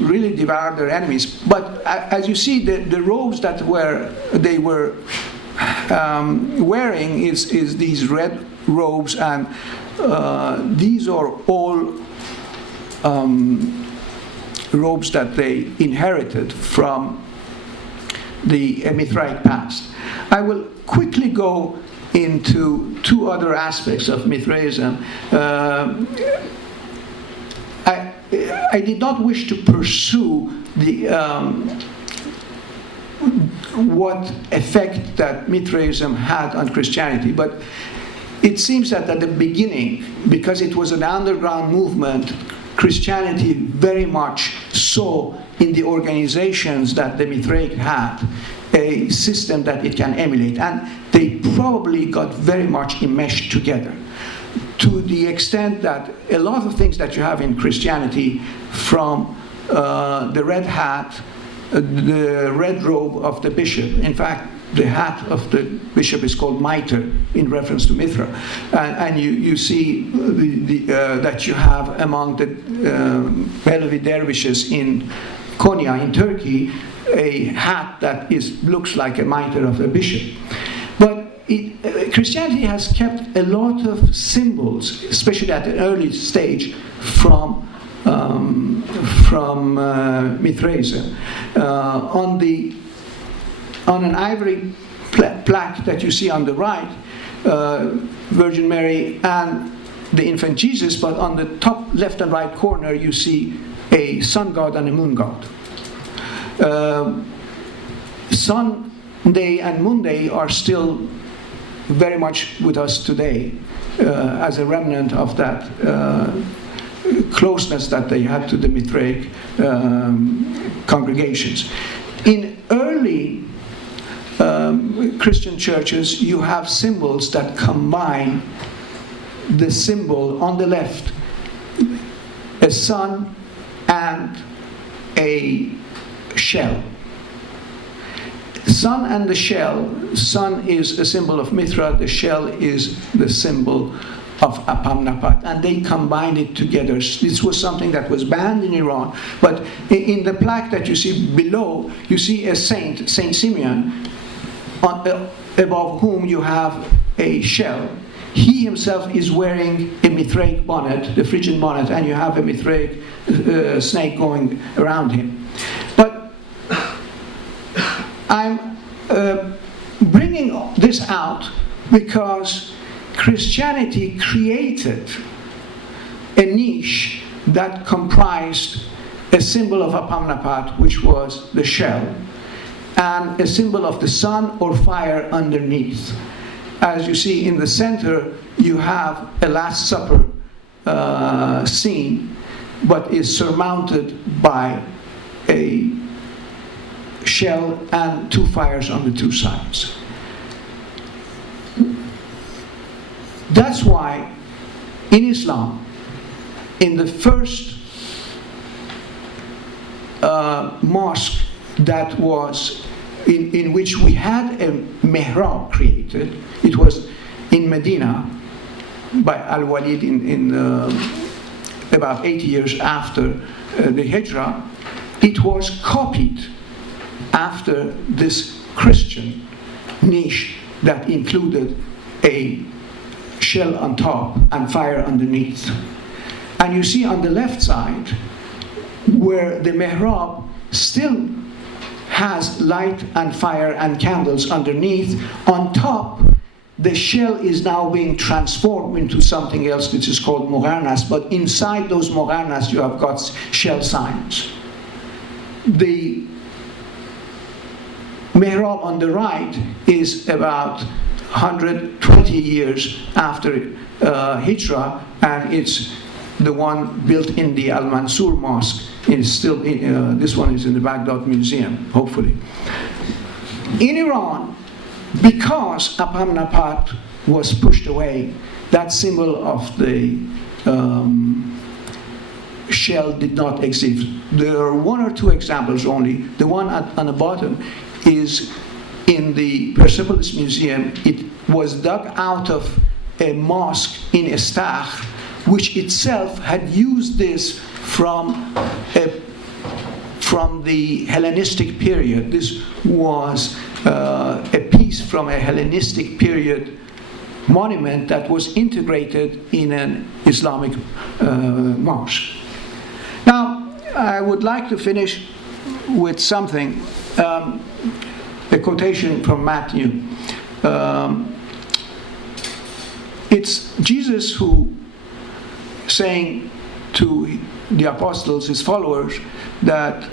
really devour their enemies. But as you see, the robes that they were wearing is these red robes, and these are all robes that they inherited from the Mithraic past. I will quickly go into two other aspects of Mithraism. I did not wish to pursue what effect that Mithraism had on Christianity, but it seems that at the beginning, because it was an underground movement, Christianity very much saw in the organizations that the Mithraic had a system that it can emulate, and they probably got very much enmeshed together, to the extent that a lot of things that you have in Christianity, from the red hat, the red robe of the bishop. In fact, the hat of the bishop is called mitre in reference to Mithra, and you see that you have among the Belavi dervishes in Konya in Turkey a hat that looks like a mitre of a bishop. But Christianity has kept a lot of symbols, especially at an early stage, from Mithraism. On an ivory plaque that you see on the right, Virgin Mary and the infant Jesus, but on the top left and right corner you see a sun god and a moon god. Sun day and moon day are still very much with us today as a remnant of that closeness that they had to the Mithraic congregations. In early Christian churches, you have symbols that combine the symbol on the left, a sun and a shell. Sun and the shell, sun is a symbol of Mithra, the shell is the symbol of Apamnapat, and they combined it together. This was something that was banned in Iran, but in the plaque that you see below, you see a saint, Saint Simeon, above whom you have a shell. He himself is wearing a Mithraic bonnet, the Phrygian bonnet, and you have a Mithraic snake going around him. But I'm bringing this out because Christianity created a niche that comprised a symbol of Apamnapat, which was the shell, and a symbol of the sun or fire underneath. As you see in the center, you have a Last Supper scene, but is surmounted by a shell and two fires on the two sides. That's why in Islam, in the first mosque that was in which we had a mihrab created, it was in Medina by Al-Walid in about 80 years after the Hijrah. It was copied after this Christian niche that included a shell on top and fire underneath. And you see on the left side where the mihrab still has light and fire and candles underneath. On top, the shell is now being transformed into something else which is called mogharnas, but inside those mogharnas you have got shell signs. The mihrab on the right is about 120 years after Hijrah, and it's the one built in the Al-Mansur Mosque. Is still this one is in the Baghdad Museum, hopefully. In Iran, because Apam-Napat was pushed away, that symbol of the shell did not exist. There are one or two examples only. The one on the bottom is in the Persepolis Museum. It was dug out of a mosque in Estakh, which itself had used this from the Hellenistic period. This was a piece from a Hellenistic period monument that was integrated in an Islamic mosque. Now, I would like to finish with something, a quotation from Matthew. It's Jesus who saying to the apostles, his followers, that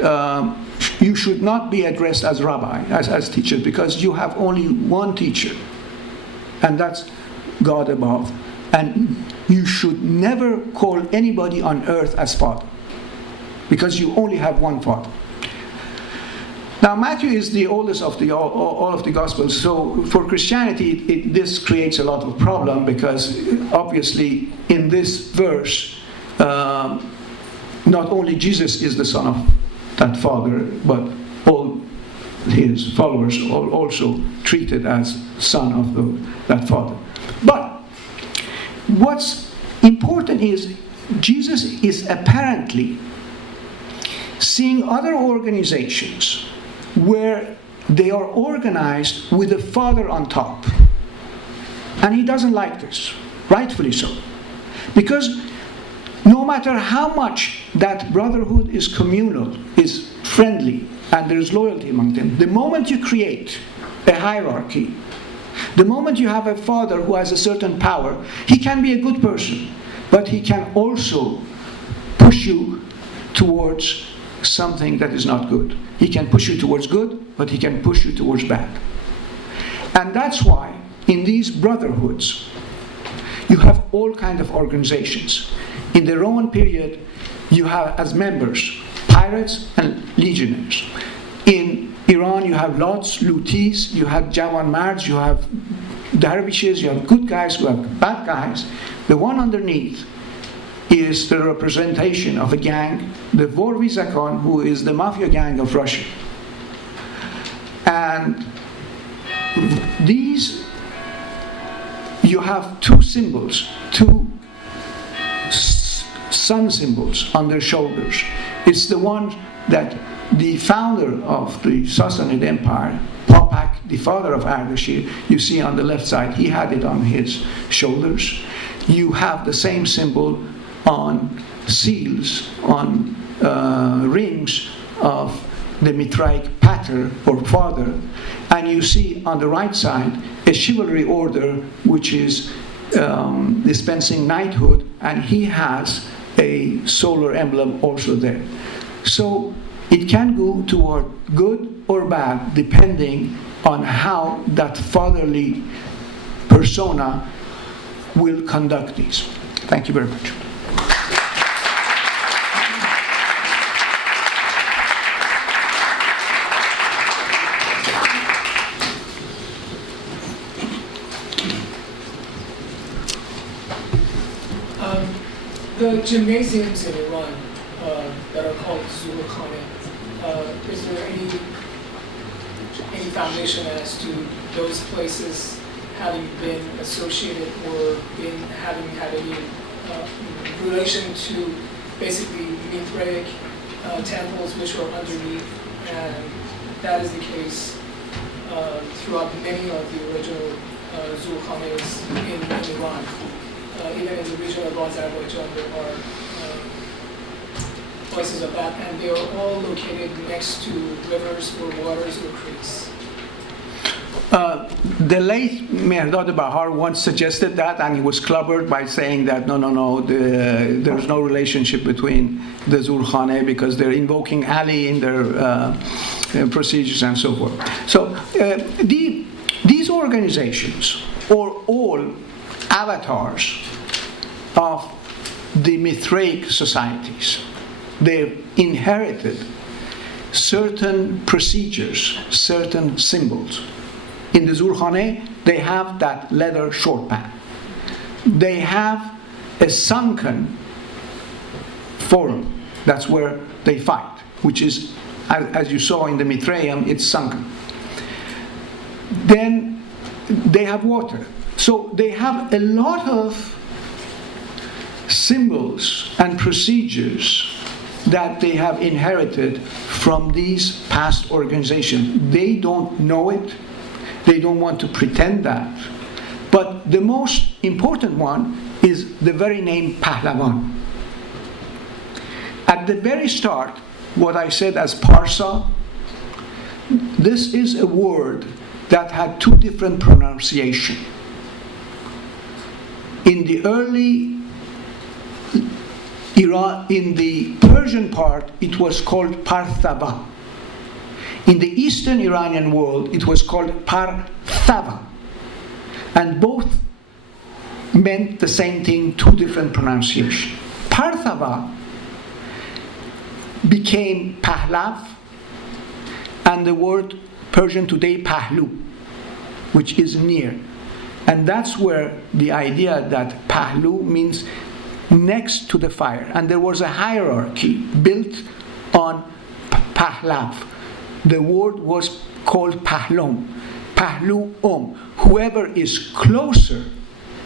you should not be addressed as rabbi, as teachers, because you have only one teacher, and that's God above. And you should never call anybody on earth as father, because you only have one father. Now, Matthew is the oldest of all of the Gospels, so for Christianity, this creates a lot of problem, because obviously in this verse, not only Jesus is the son of that father, but all his followers are also treated as son of that father. But what's important is Jesus is apparently seeing other organizations where they are organized with a father on top. And he doesn't like this, rightfully so. Because no matter how much that brotherhood is communal, is friendly, and there's loyalty among them, the moment you create a hierarchy, the moment you have a father who has a certain power, he can be a good person, but he can also push you towards something that is not good. He can push you towards good, but he can push you towards bad. And that's why in these brotherhoods, you have all kinds of organizations. In the Roman period, you have as members pirates and legionnaires. In Iran, you have lots, lutis, you have Jawan Mards, you have dervishes, you have good guys, you have bad guys. The one underneath is the representation of a gang, the Vorvizakon, who is the mafia gang of Russia. And these, you have two symbols, two sun symbols on their shoulders. It's the one that the founder of the Sassanid Empire, Popak, the father of Ardashir, you see on the left side, he had it on his shoulders. You have the same symbol on seals, on rings of the Mithraic pater or father, and you see on the right side a chivalry order which is dispensing knighthood, and he has a solar emblem also there. So it can go toward good or bad depending on how that fatherly persona will conduct these. Thank you very much. The gymnasiums in Iran that are called Zulkhane, is there any foundation as to those places having been associated or having had any relation to basically Mithraic temples which were underneath, and that is the case throughout many of the original Zulkhanes in Iran. Even in the region of Azerbaijan, there are places of that, and they are all located next to rivers or waters or creeks. The late Mehrdad Bahar once suggested that, and he was clobbered by saying that no, there's no relationship between the Zulkhane because they're invoking Ali in their procedures and so forth. So these organizations are all avatars of the Mithraic societies. They inherited certain procedures, certain symbols. In the Zulkhane, they have that leather short pant. They have a sunken forum. That's where they fight, which is, as you saw in the Mithraium, it's sunken. Then they have water. So they have a lot of symbols and procedures that they have inherited from these past organizations. They don't know it. They don't want to pretend that. But the most important one is the very name Pahlavan. At the very start, what I said as Parsa, this is a word that had two different pronunciations. In the early Iran, in the Persian part, it was called Parthava. In the Eastern Iranian world, it was called Parthava. And both meant the same thing, two different pronunciations. Parthava became Pahlav, and the word Persian today, Pahlu, which is near. And that's where the idea that Pahlu means next to the fire. And there was a hierarchy built on Pahlav. The word was called Pahlom. Pahlu-om. Whoever is closer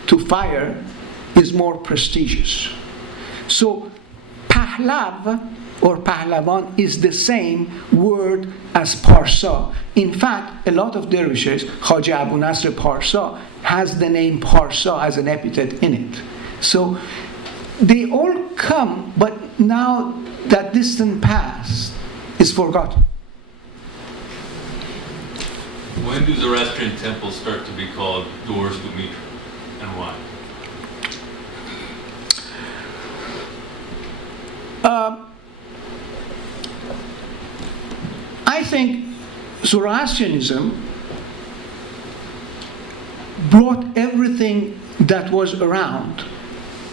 to fire is more prestigious. So Pahlav or Pahlavan is the same word as Parsa. In fact, a lot of dervishes, Khaja Abu Nasr Parsa, has the name Parsa as an epithet in it. So they all come, but now that distant past is forgotten. When do Zoroastrian temples start to be called doors to Mitra, and why? I think Zoroastrianism brought everything that was around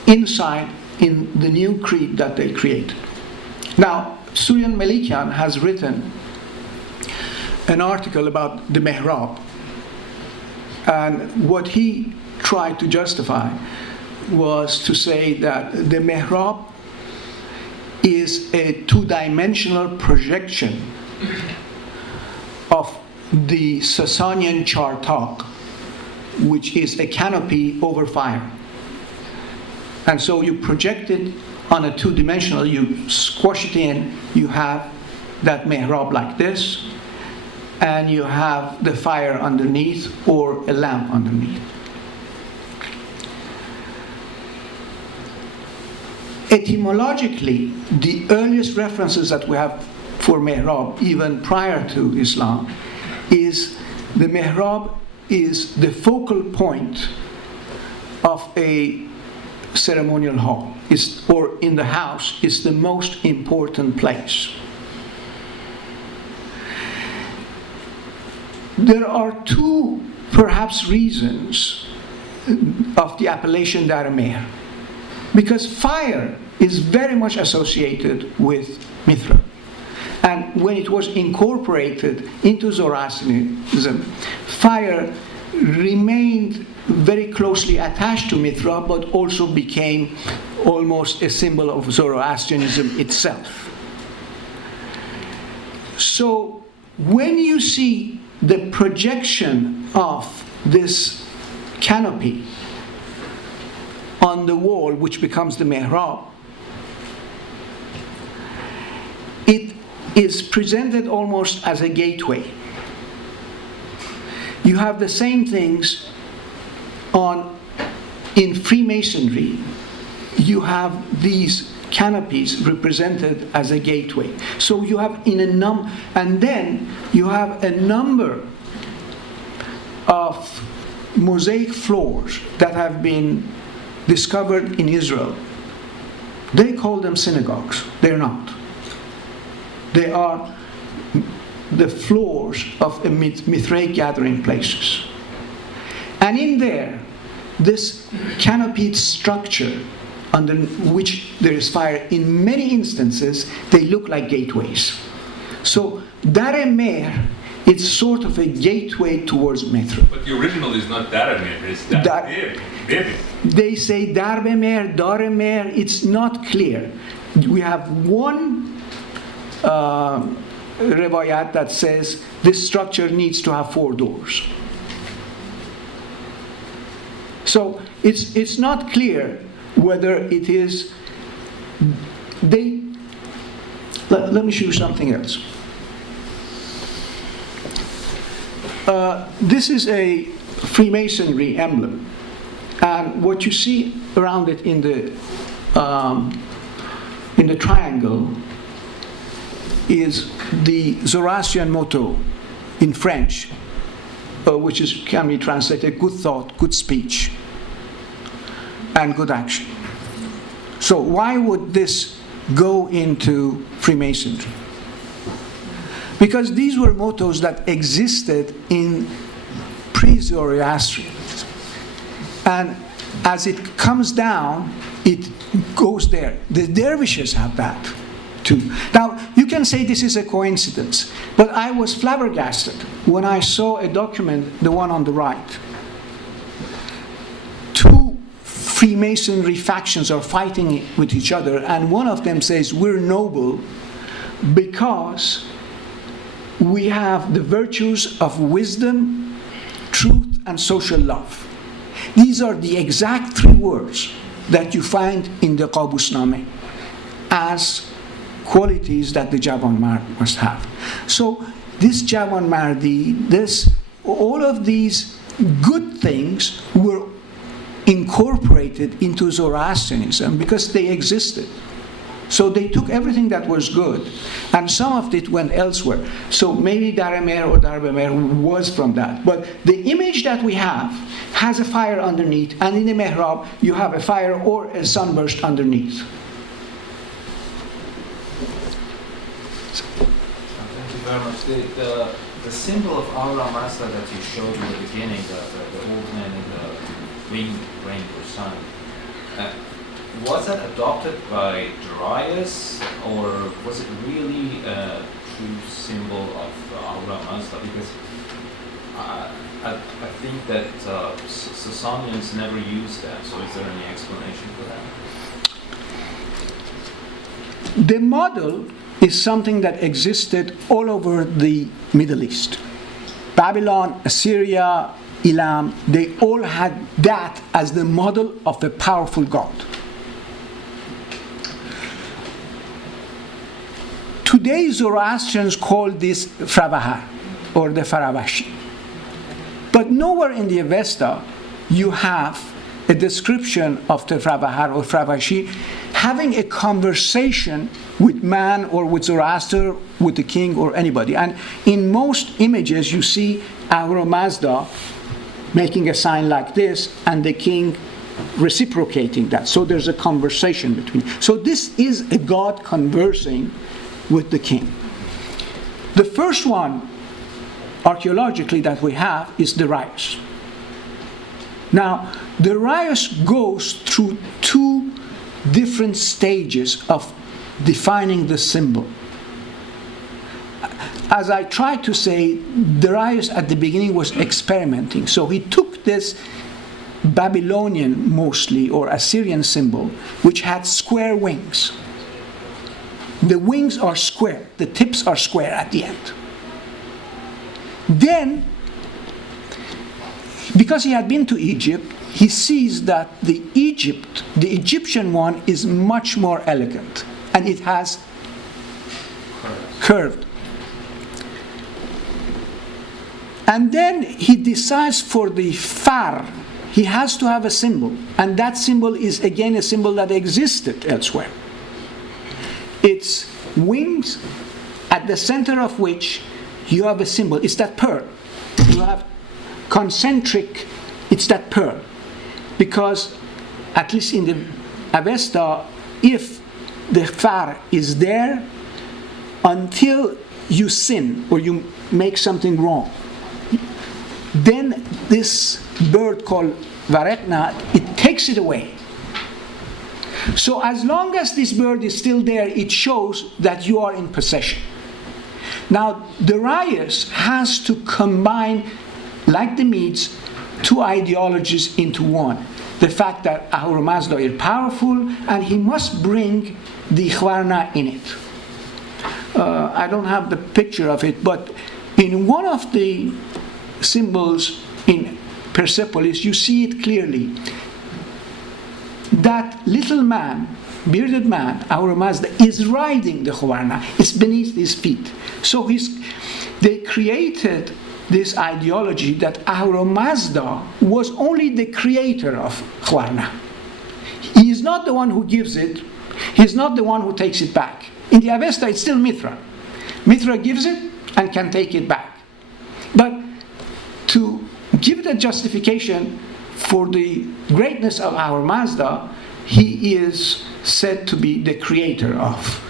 inside in the new creed that they created. Now, Suryan Melikian has written an article about the Mihrab, and what he tried to justify was to say that the Mihrab is a two-dimensional projection of the Sasanian Chartak, which is a canopy over fire. And so you project it on a two-dimensional, you squash it in, you have that mihrab like this, and you have the fire underneath or a lamp underneath. Etymologically, the earliest references that we have for mihrab, even prior to Islam, is the mihrab is the focal point of a ceremonial hall, or in the house, is the most important place. There are two, perhaps, reasons of the appellation Dar-e-Mehr. Because fire is very much associated with Mithra. And when it was incorporated into Zoroastrianism, fire remained very closely attached to Mithra, but also became almost a symbol of Zoroastrianism itself. So when you see the projection of this canopy on the wall, which becomes the mihrab, it is presented almost as a gateway. You have the same things in Freemasonry. You have these canopies represented as a gateway. So you have and then you have a number of mosaic floors that have been discovered in Israel. They call them synagogues. They're not. They are the floors of Mithraic gathering places. And in there, this canopied structure under which there is fire, in many instances, they look like gateways. So Dar Mer, it's sort of a gateway towards Metro. But the original is not Daramer, it's Devine. They say Darbe Mer, Dare Mer, it's not clear. We have one rewayat that says this structure needs to have 4 doors. So it's not clear whether it is, let me show you something else. This is a Freemasonry emblem, and what you see around it in the triangle is the Zoroastrian motto in French, which can be translated good thought, good speech, and good action. So why would this go into Freemasonry? Because these were mottos that existed in pre-Zoroastrianism. And as it comes down, it goes there. The dervishes have that too. Now, you can say this is a coincidence, but I was flabbergasted when I saw a document, the one on the right. 2 Freemasonry factions are fighting with each other, and one of them says, we're noble because we have the virtues of wisdom, truth, and social love. These are the exact 3 words that you find in the Qabusnameh as qualities that the Jawan Mard must have. So this Jawan Mardi, all of these good things were incorporated into Zoroastrianism because they existed. So they took everything that was good, and some of it went elsewhere. So maybe Daramer or Darbemer was from that. But the image that we have has a fire underneath, and in the mihrab you have a fire or a sunburst underneath. Thank you very much. The symbol of Aura Mazda that you showed in the beginning, the old man in the wing, rain, or sun, was that adopted by Darius, or was it really a true symbol of Aura Mazda? Because I think that Sasanians never used that, so is there any explanation for that? The model is something that existed all over the Middle East. Babylon, Assyria, Elam, they all had that as the model of a powerful god. Today, Zoroastrians call this Fravahar, or the Faravashi. But nowhere in the Avesta you have a description of the Fravahar or Fravashi having a conversation with man or with Zoroaster, with the king or anybody. And in most images you see Ahura Mazda making a sign like this and the king reciprocating that. So there's a conversation between. So this is a god conversing with the king. The first one archaeologically that we have is Darius. Now, Darius goes through 2 different stages of defining the symbol. As I tried to say, Darius at the beginning was experimenting. So he took this Babylonian mostly, or Assyrian symbol, which had square wings. The wings are square, the tips are square at the end. Then, because he had been to Egypt, he sees that the Egyptian one is much more elegant, and it has curved. And then he decides for the far, he has to have a symbol, and that symbol is again a symbol that existed elsewhere. It's wings, at the center of which you have a symbol. It's that pearl. You have concentric, it's that pearl. Because, at least in the Avesta, if the far is there, until you sin or you make something wrong, then this bird called Varekna, it takes it away. So as long as this bird is still there, it shows that you are in possession. Now, Darius has to combine, like the Medes, two ideologies into one. The fact that Ahura Mazda is powerful, and he must bring the Khwarna in it. I don't have the picture of it, but in one of the symbols in Persepolis, you see it clearly. That little man, bearded man, Ahura Mazda, is riding the Khwarna. It's beneath his feet. So they created this ideology that Ahura Mazda was only the creator of Khwarna. He is not the one who gives it. He's not the one who takes it back. In the Avesta, it's still Mithra. Mithra gives it and can take it back. But to give the justification for the greatness of Ahura Mazda, he is said to be the creator of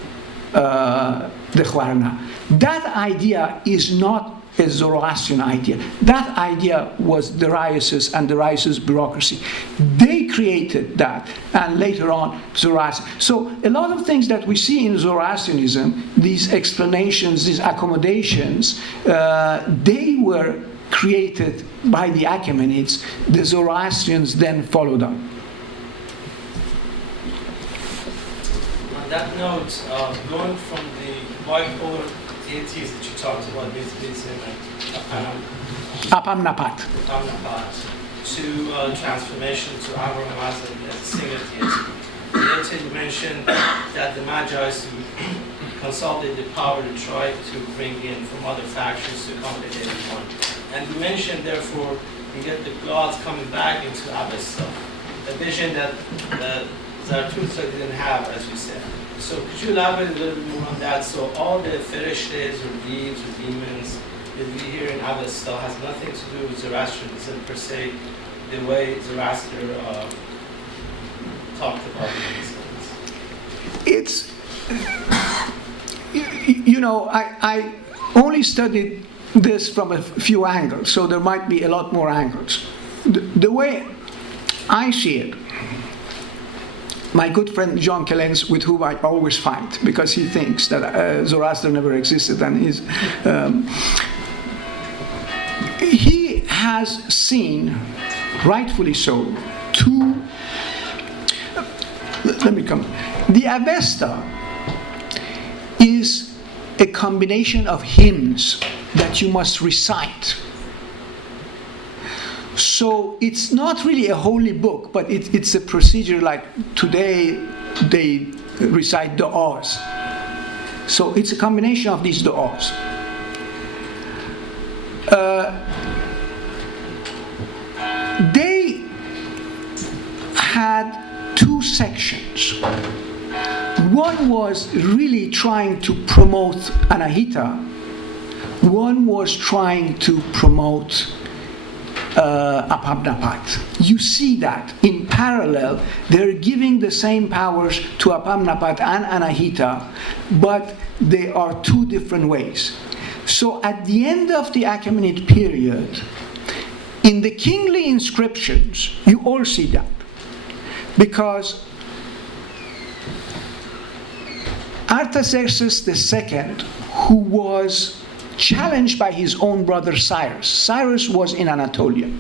the Khwarna. That idea is not a Zoroastrian idea. That idea was Darius's and Darius's bureaucracy. They created that, and later on Zoroastrian. So a lot of things that we see in Zoroastrianism, these explanations, these accommodations, they were created by the Achaemenids. The Zoroastrians then followed them. On that note, going from the bipolar deities that you talked about, Mithraic and Apamnapat. to transformation to Ahura Mazda as a single deity. Later you mentioned that the Magi consolidate the power to try to bring in from other factions to accommodate everyone. And you mentioned, therefore, you get the gods coming back into Avesta, a vision that Zarathustra didn't have, as you said. So could you elaborate a little bit more on that? So all the ferishtes or devs or demons that we hear in Avesta has nothing to do with Zoroastrianism per se, the way Zoroaster talked about these things. It's, you know, I only studied this from a few angles, so there might be a lot more angles. The way I see it, my good friend John Kellens, with whom I always fight, because he thinks that Zoroaster never existed, and he has seen, rightfully so, two. Let me come. The Avesta is a combination of hymns that you must recite. So it's not really a holy book, but it's a procedure like today they recite du'as. So it's a combination of these du'as. They had two sections. One was really trying to promote Anahita. One was trying to promote Apamnapat. You see that in parallel, they're giving the same powers to Apamnapat and Anahita, but they are two different ways. So at the end of the Achaemenid period, in the kingly inscriptions, you all see that. Because Artaxerxes II, who was challenged by his own brother Cyrus. Cyrus was in Anatolia.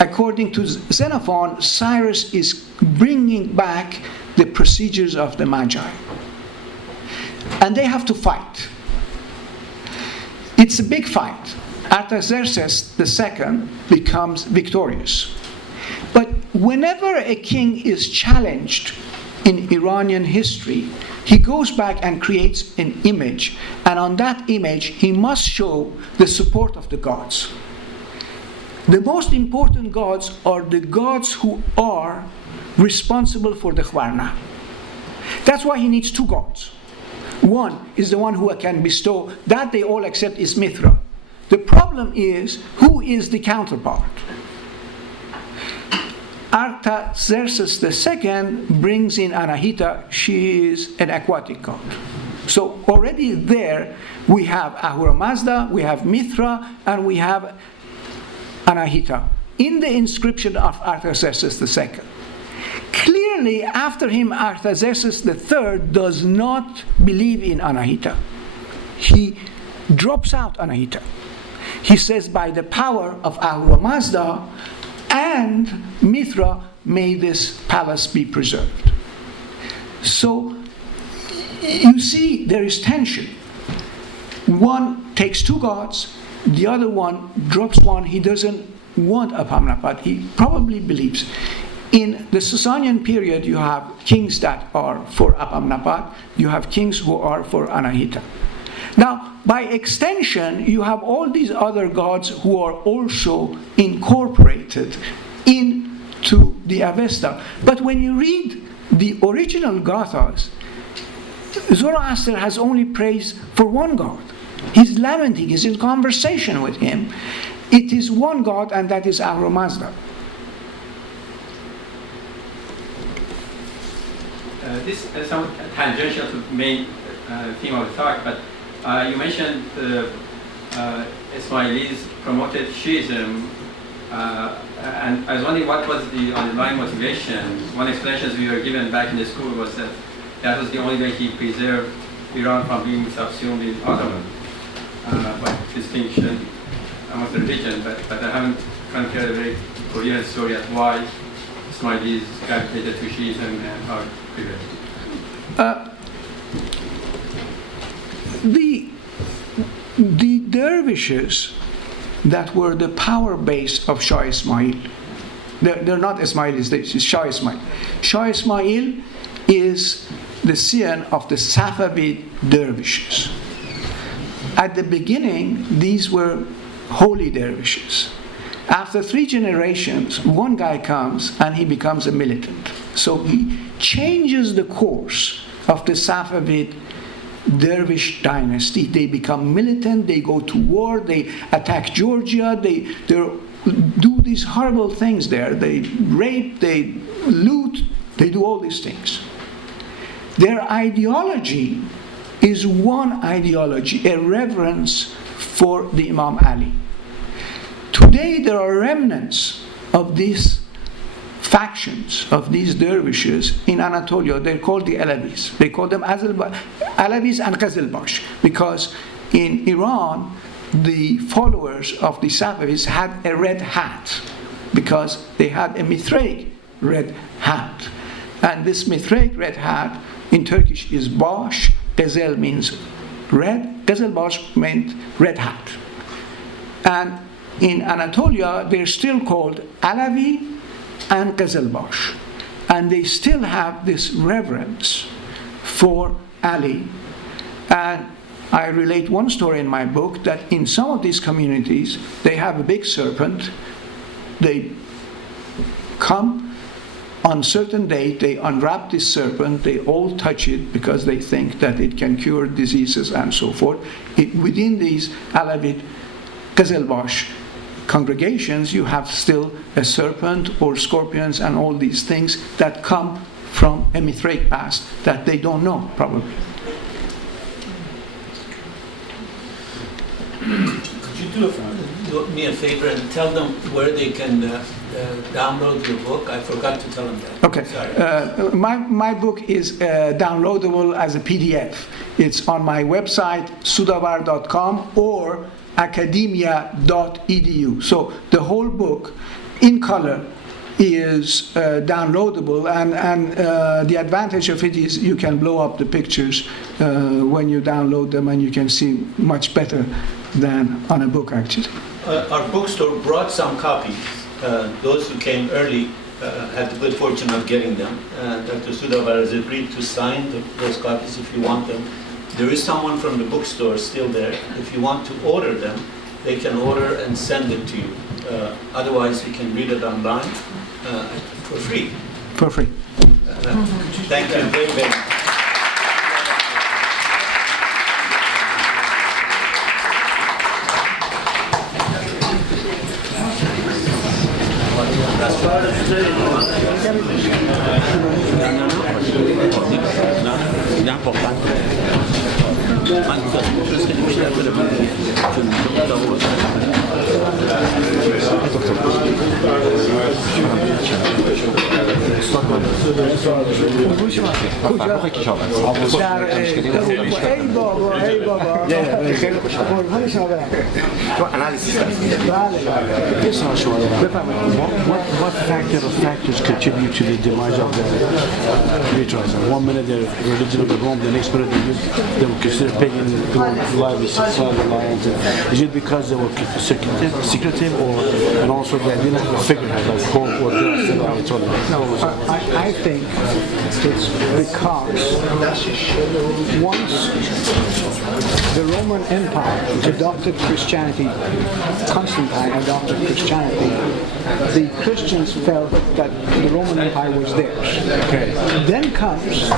According to Xenophon, Cyrus is bringing back the procedures of the Magi. And they have to fight. It's a big fight. Artaxerxes II becomes victorious. But whenever a king is challenged in Iranian history, he goes back and creates an image, and on that image he must show the support of the gods. The most important gods are the gods who are responsible for the Khwarna. That's why he needs two gods. One is the one who can bestow, that they all accept is Mithra. The problem is, who is the counterpart? Artaxerxes II brings in Anahita. She is an aquatic god. So already there we have Ahura Mazda, we have Mithra, and we have Anahita in the inscription of Artaxerxes II. Clearly, after him, Artaxerxes III does not believe in Anahita. He drops out Anahita. He says, by the power of Ahura Mazda and Mithra, may this palace be preserved. So, you see, there is tension. One takes two gods, the other one drops one. He doesn't want Apamnapat. He probably believes. In the Sasanian period, you have kings that are for Apamnapat. You have kings who are for Anahita. Now, by extension, you have all these other gods who are also incorporated into the Avesta. But when you read the original Gathas, Zoroaster has only praise for one god. He's lamenting, he's in conversation with him. It is one god, and that is Ahura Mazda. This is somewhat tangential to the main theme of the talk, but you mentioned Ismailis promoted Shiism, and I was wondering what was the underlying motivation. One explanation we were given back in the school was that that was the only way he preserved Iran from being subsumed in Ottoman by distinction among the religion, but I haven't come to a very coherent story at why Ismailis gravitated to Shiism and how it prevailed. The dervishes that were the power base of Shah Ismail, they're not Ismailis, it's Shah Ismail. Shah Ismail is the scion of the Safavid dervishes. At the beginning, these were holy dervishes. After 3 generations, one guy comes and he becomes a militant. So he changes the course of the Safavid dervish dynasty. They become militant, they go to war, they attack Georgia, they do these horrible things there. They rape, they loot, they do all these things. Their ideology is one ideology, a reverence for the Imam Ali. Today there are remnants of these factions, of these dervishes in Anatolia. They're called the Alavis. They call them Alavis and Qazilbash, because in Iran the followers of the Safavids had a red hat, because they had a Mithraic red hat. And this Mithraic red hat in Turkish is Bash. Qazel means red. Qazilbash meant red hat. And in Anatolia, they're still called Alavi and Qazilbash. And they still have this reverence for Ali. And I relate one story in my book that in some of these communities, they have a big serpent. They come on a certain date, they unwrap this serpent, they all touch it because they think that it can cure diseases and so forth. Within these Alawite Qazilbash congregations, you have still a serpent or scorpions and all these things that come from a Mithraic past that they don't know, probably. Could you do me a favor and tell them where they can download your book? I forgot to tell them that. Okay. Sorry. My book is downloadable as a PDF. It's on my website, soudavar.com, or academia.edu. So the whole book in color is downloadable, and the advantage of it is you can blow up the pictures when you download them, and you can see much better than on a book, actually. Our bookstore brought some copies. Those who came early had the good fortune of getting them. Dr. Soudavar has agreed to sign those copies if you want them. There is someone from the bookstore still there. If you want to order them, they can order and send it to you. Otherwise, you can read it online for free. For free. Thank you very, very much. ای بابا ای بابا قربان شما برم تو انالیسیس بله بسیار شما بفرمایید what factors contribute to the demise of the Mitraics? One minute they're religion of the Rome, the next minute they were considered pagan, lively, self-reliant. Is it because they were secretive or, and also they didn't have a figurehead like Pope or No, I think it's because once the Roman Empire adopted Christianity, Constantine adopted Christianity, the Christians felt that the Roman Empire was theirs. Okay. Then comes